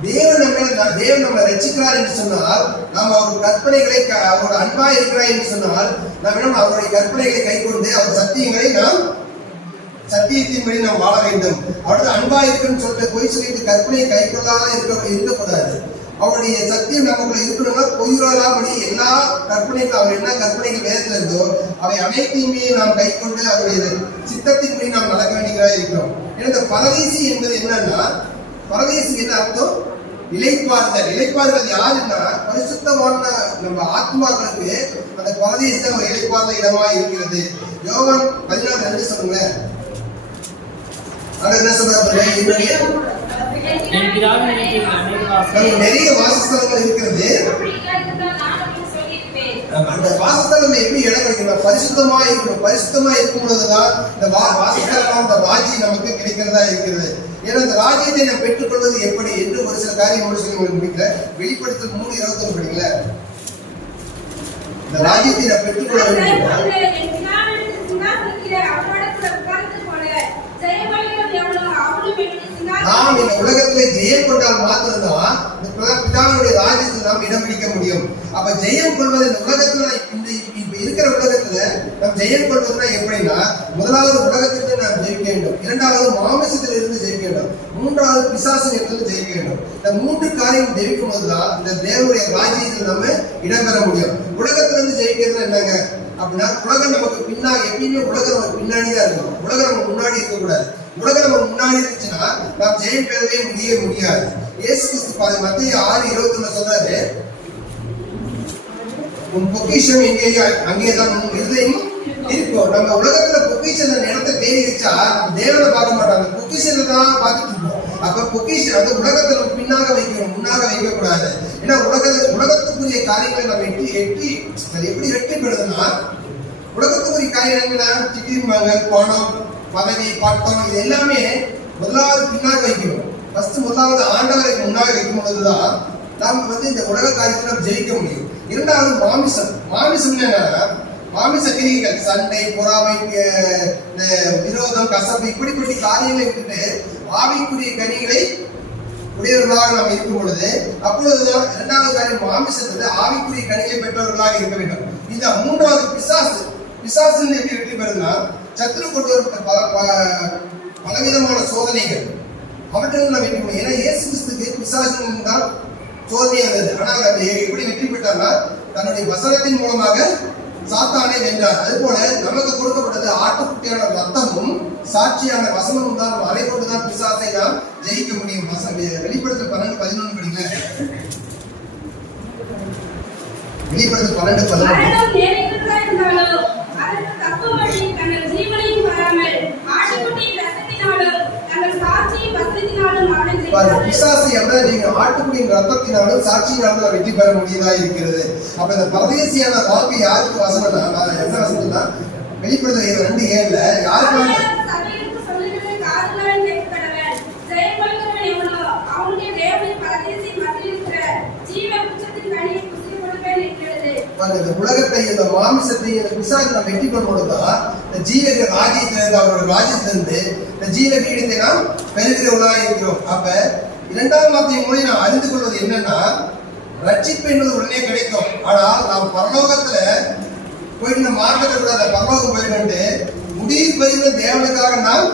தேவன் நம்மளை ரட்சிக்கிறார் என்று சொன்னால் நாம் அவர் கற்பனைகளை அவரோட அன்பா இருக்கிறார் என்று சொன்னால் நாம் அவருடைய கற்பனைகளை கை கொண்டு அவர் சத்தியங்களை நாம் சத்தியத்தின்படி நாம் வாழ வேண்டும். அவரது அன்பா இருக்குன்னு சொல்லிட்டு பொய் சொல்லிட்டு கற்பனையை கை கொள்ளாத இருக்கக்கூடாது. அவருடைய சத்தியம் நமக்குள்ள இருக்கணும்னா பொய்யுறாதபடி எல்லா கற்பனைகள் அவர் என்ன கற்பனைகள் வேதத்தில் இருந்தோ அவை அனைத்தையுமே நாம் கை கொண்டு அவருடைய சித்தத்தின்படி நாம் நடக்க வேண்டியதாக இருக்கிறோம். ஏன்னா இந்த பரதேசி என்பது என்னன்னா, பரதேசி என்ன அர்த்தம்? இளைப்பாறுதல். இளைப்பாறுதல் யாருன்னா பரிசுத்தமான நம்ம ஆத்மாக்களுக்கு அந்த பரதேசி தான் ஒரு இளைப்பாறுதல் இடமா இருக்கிறது. யோவான் 14:2 சொல்லுங்களேன். என்ன சொல்றாரு? நிறைய வாசஸ்தலங்கள் இருக்கிறது. அந்த வாசஸ்தலம் எப்படி இடம் கிடைக்கணும்? பரிசுத்தமா இருக்கணும். பரிசுத்தமா இருக்கும் பொழுதுதான் இந்த வாசஸ்தலம் அந்த ராஜ்யம் நமக்கு கிடைக்கிறதா இருக்கிறது. ஏன்னா இந்த ராஜ்யத்தை நாம் பெற்றுக்கொள்வது எப்படி என்று ஒரு சில காரியம் சொல்லி முடிக்கல. வெளிப்படுத்தல் 3:21 படிக்கல. இந்த ராஜ்யத்தை நாம் பெற்றுக்கொள்ள வேண்டும். நாம் இந்த உலகத்திலே ஜெயம் கொண்டால் மாத்திரம்தான் இந்த பிதாவினுடைய ராஜ்யத்தில் நாம் இடம் பிடிக்க முடியும். அப்ப ஜெயம் கொள்வது இந்த உலகத்துல இப்ப இருக்கிற உலகத்துல நாம் ஜெயம் கொள்வதுனா எப்படின்னா, முதலாவது உலகத்திற்கு நாம் ஜெயிக்க வேண்டும், இரண்டாவது மாமிசத்தில் இருந்து ஜெயிக்க வேண்டும், மூன்றாவது பிசாசின் இடத்துல ஜெயிக்க வேண்டும். இந்த 3 காரியம் ஜெயிக்கும் போதுதான் இந்த தேவனுடைய ராஜ்யத்தில் நம்ம இடம்பெற முடியும். உலகத்திலிருந்து ஜெயிக்கிறது என்னங்க அப்படின்னா, உலகம் நமக்கு பின்னாடி எப்பயுமே உலகம் நமக்கு பின்னாடிதான் இருக்கணும். உலகம் நம்ம முன்னாடி இருக்கக்கூடாது. உலகம் நம்ம முன்னாடி இருந்துச்சுன்னா நாம் ஜெயம் பெறவே முடியாது. இயேசு கிறிஸ்து மத்தேயு 6:21 சொல்றாரு, உன் பொக்கிஷம் எங்கேயோ அங்கேதான் உன் இருதயம் இருக்கும். நம்ம உலகத்துல பொக்கிஷன் இடத்தை தேடி வச்சா தேவனை பார்க்க மாட்டாங்க, பொக்கிஷனை தான் பார்த்துட்டு இருக்கோம். அப்ப பொக்கிஷன் அந்த உலகத்தை நம்ம பின்னாக வைக்கணும், முன்னாக வைக்க கூடாது. ஏன்னா உலகத்துக்குரிய காரியங்களை நம்ம எப்படி வெற்றி பெறுதுன்னா, உலகத்துக்குரிய காரியம் என்ன? திட்டிருப்பாங்க, பணம், பதவி, பட்டம், இது எல்லாமே முதலாவது பின்னாக வைக்கணும். முதலாவது ஆண்டவரை முன்னாக வைக்கும் பொழுதுதான் நாம் இந்த உலக காரியத்தை நாம் ஜெயிக்க முடியும். இரண்டாவது மாமிசம் என்னன்னா, மாமிச கிரிகள், சண்டை, பொறாமை, விரோதம், கசப்பு, இப்படிப்பட்ட காரியங்களை விட்டுட்டு ஆவிக்குரிய கனிகளை உடையவர்களாக நாம் இருக்கும் பொழுது அப்பொழுதுதான் இரண்டாவது காரியம் மாமிசத்தை ஆவிக்குரிய கனிகளை பெற்றவர்களாக இருக்க வேண்டும். இந்த மூன்றாவது பிசாசு எப்படி வெற்றி பெறுதுன்னா, சத்துரு கொண்டு வரும் பலவிதமான சோதனைகள் அவற்றிலிருந்து நாம் வெற்றி பெறும். ஏன்னா இயேசு கிறிஸ்துக்கு பிசாசு தான் சோதனையாக இருந்தது. ஆனால் அதை எப்படி வெற்றி பெற்றார்னா, தன்னுடைய வசனத்தின் மூலமாக சாத்தானை வென்றார். அது போல நமக்கு கொடுக்கப்பட்டது ஆட்டுக்குட்டியான ரத்தமும் சாட்சியான வசனமும் தான். அதை கொண்டுதான் பிசாசை நாம் ஜெயிக்க முடியும். வெளிப்படுத்தல் 12:11 படிங்க. வெளிப்படுத்தல் 12:11 பிசாசை ஆட்டுக்குடியின் ரத்தத்தினாலும் சாட்சியினாலும் வெற்றி பெற முடியதா இருக்கிறது. அப்ப இந்த பரதேசியான வாழ்க்கை யாருக்கு வசனம்னா, என்ன வசனம்னா வெளிப்படுத்தல் 2:7 யாருக்கு உலகத்தை இந்த மாமிசத்தை பிசாசை நாம் வெற்றி பெறுவதுதான் இந்த ஜீவ ராஜ்யத்திலிருந்து அவரோட ராஜ்யத்திலிருந்து இந்த ஜீவ வீடத்தை நாம் பெறுகிறவர்களாக இருக்கிறோம். அப்ப 2ஆம் வார்த்தையின் மூலம் நாம் அறிந்து கொள்வது என்னன்னா, ரட்சிப்பு என்பது உடனே கிடைக்கும். ஆனால் நாம் பரலோகத்துல போயிட்டு நம்ம மார்க்கத்தை கூட அந்த பரலோகம் போயிட்டு முடிவு பெறுகிற தேவனுக்காக நாம்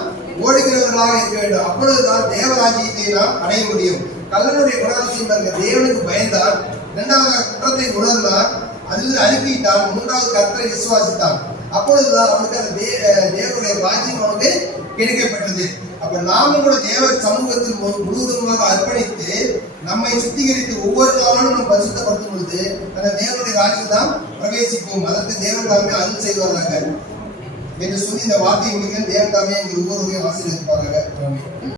ஓடுகிறவர்களாக இருக்க வேண்டும். அப்பொழுதுதான் தேவராஜ்யத்தை நாம் அடைய முடியும். கல்லனுடைய குணாதிசயம் பாருங்க, தேவனுக்கு பயந்தால் இரண்டாவதாக குற்றத்தை உணர்ந்தான், அதில் அறிக்கையிட்டான், மூன்றாவது கர்த்தரை விசுவாசித்தான். அப்பொழுதுதான் அவனுக்கு அந்த தேவனுடைய ராஜ்யம் அவனுக்கு கிடைக்கப்பட்டது. அப்ப நாமும் கூட தேவ சமூகத்தில் முழுவதுமாக அர்ப்பணித்து நம்மை சுத்திகரித்து ஒவ்வொரு நாளும் நம்ம பரிசுத்தப்படுத்தும் பொழுது அந்த தேவனுடைய ராஜ்யம் தான் பிரவேசிக்கும். அதற்கு தேவன் தாமே அருள் செய்வார்கள் என்று சொல்லி இந்த வார்த்தையை முடிக்க தேவன் தாமே எங்கள் ஒவ்வொருவரையும் ஆசீர்வதிப்பார்கள்.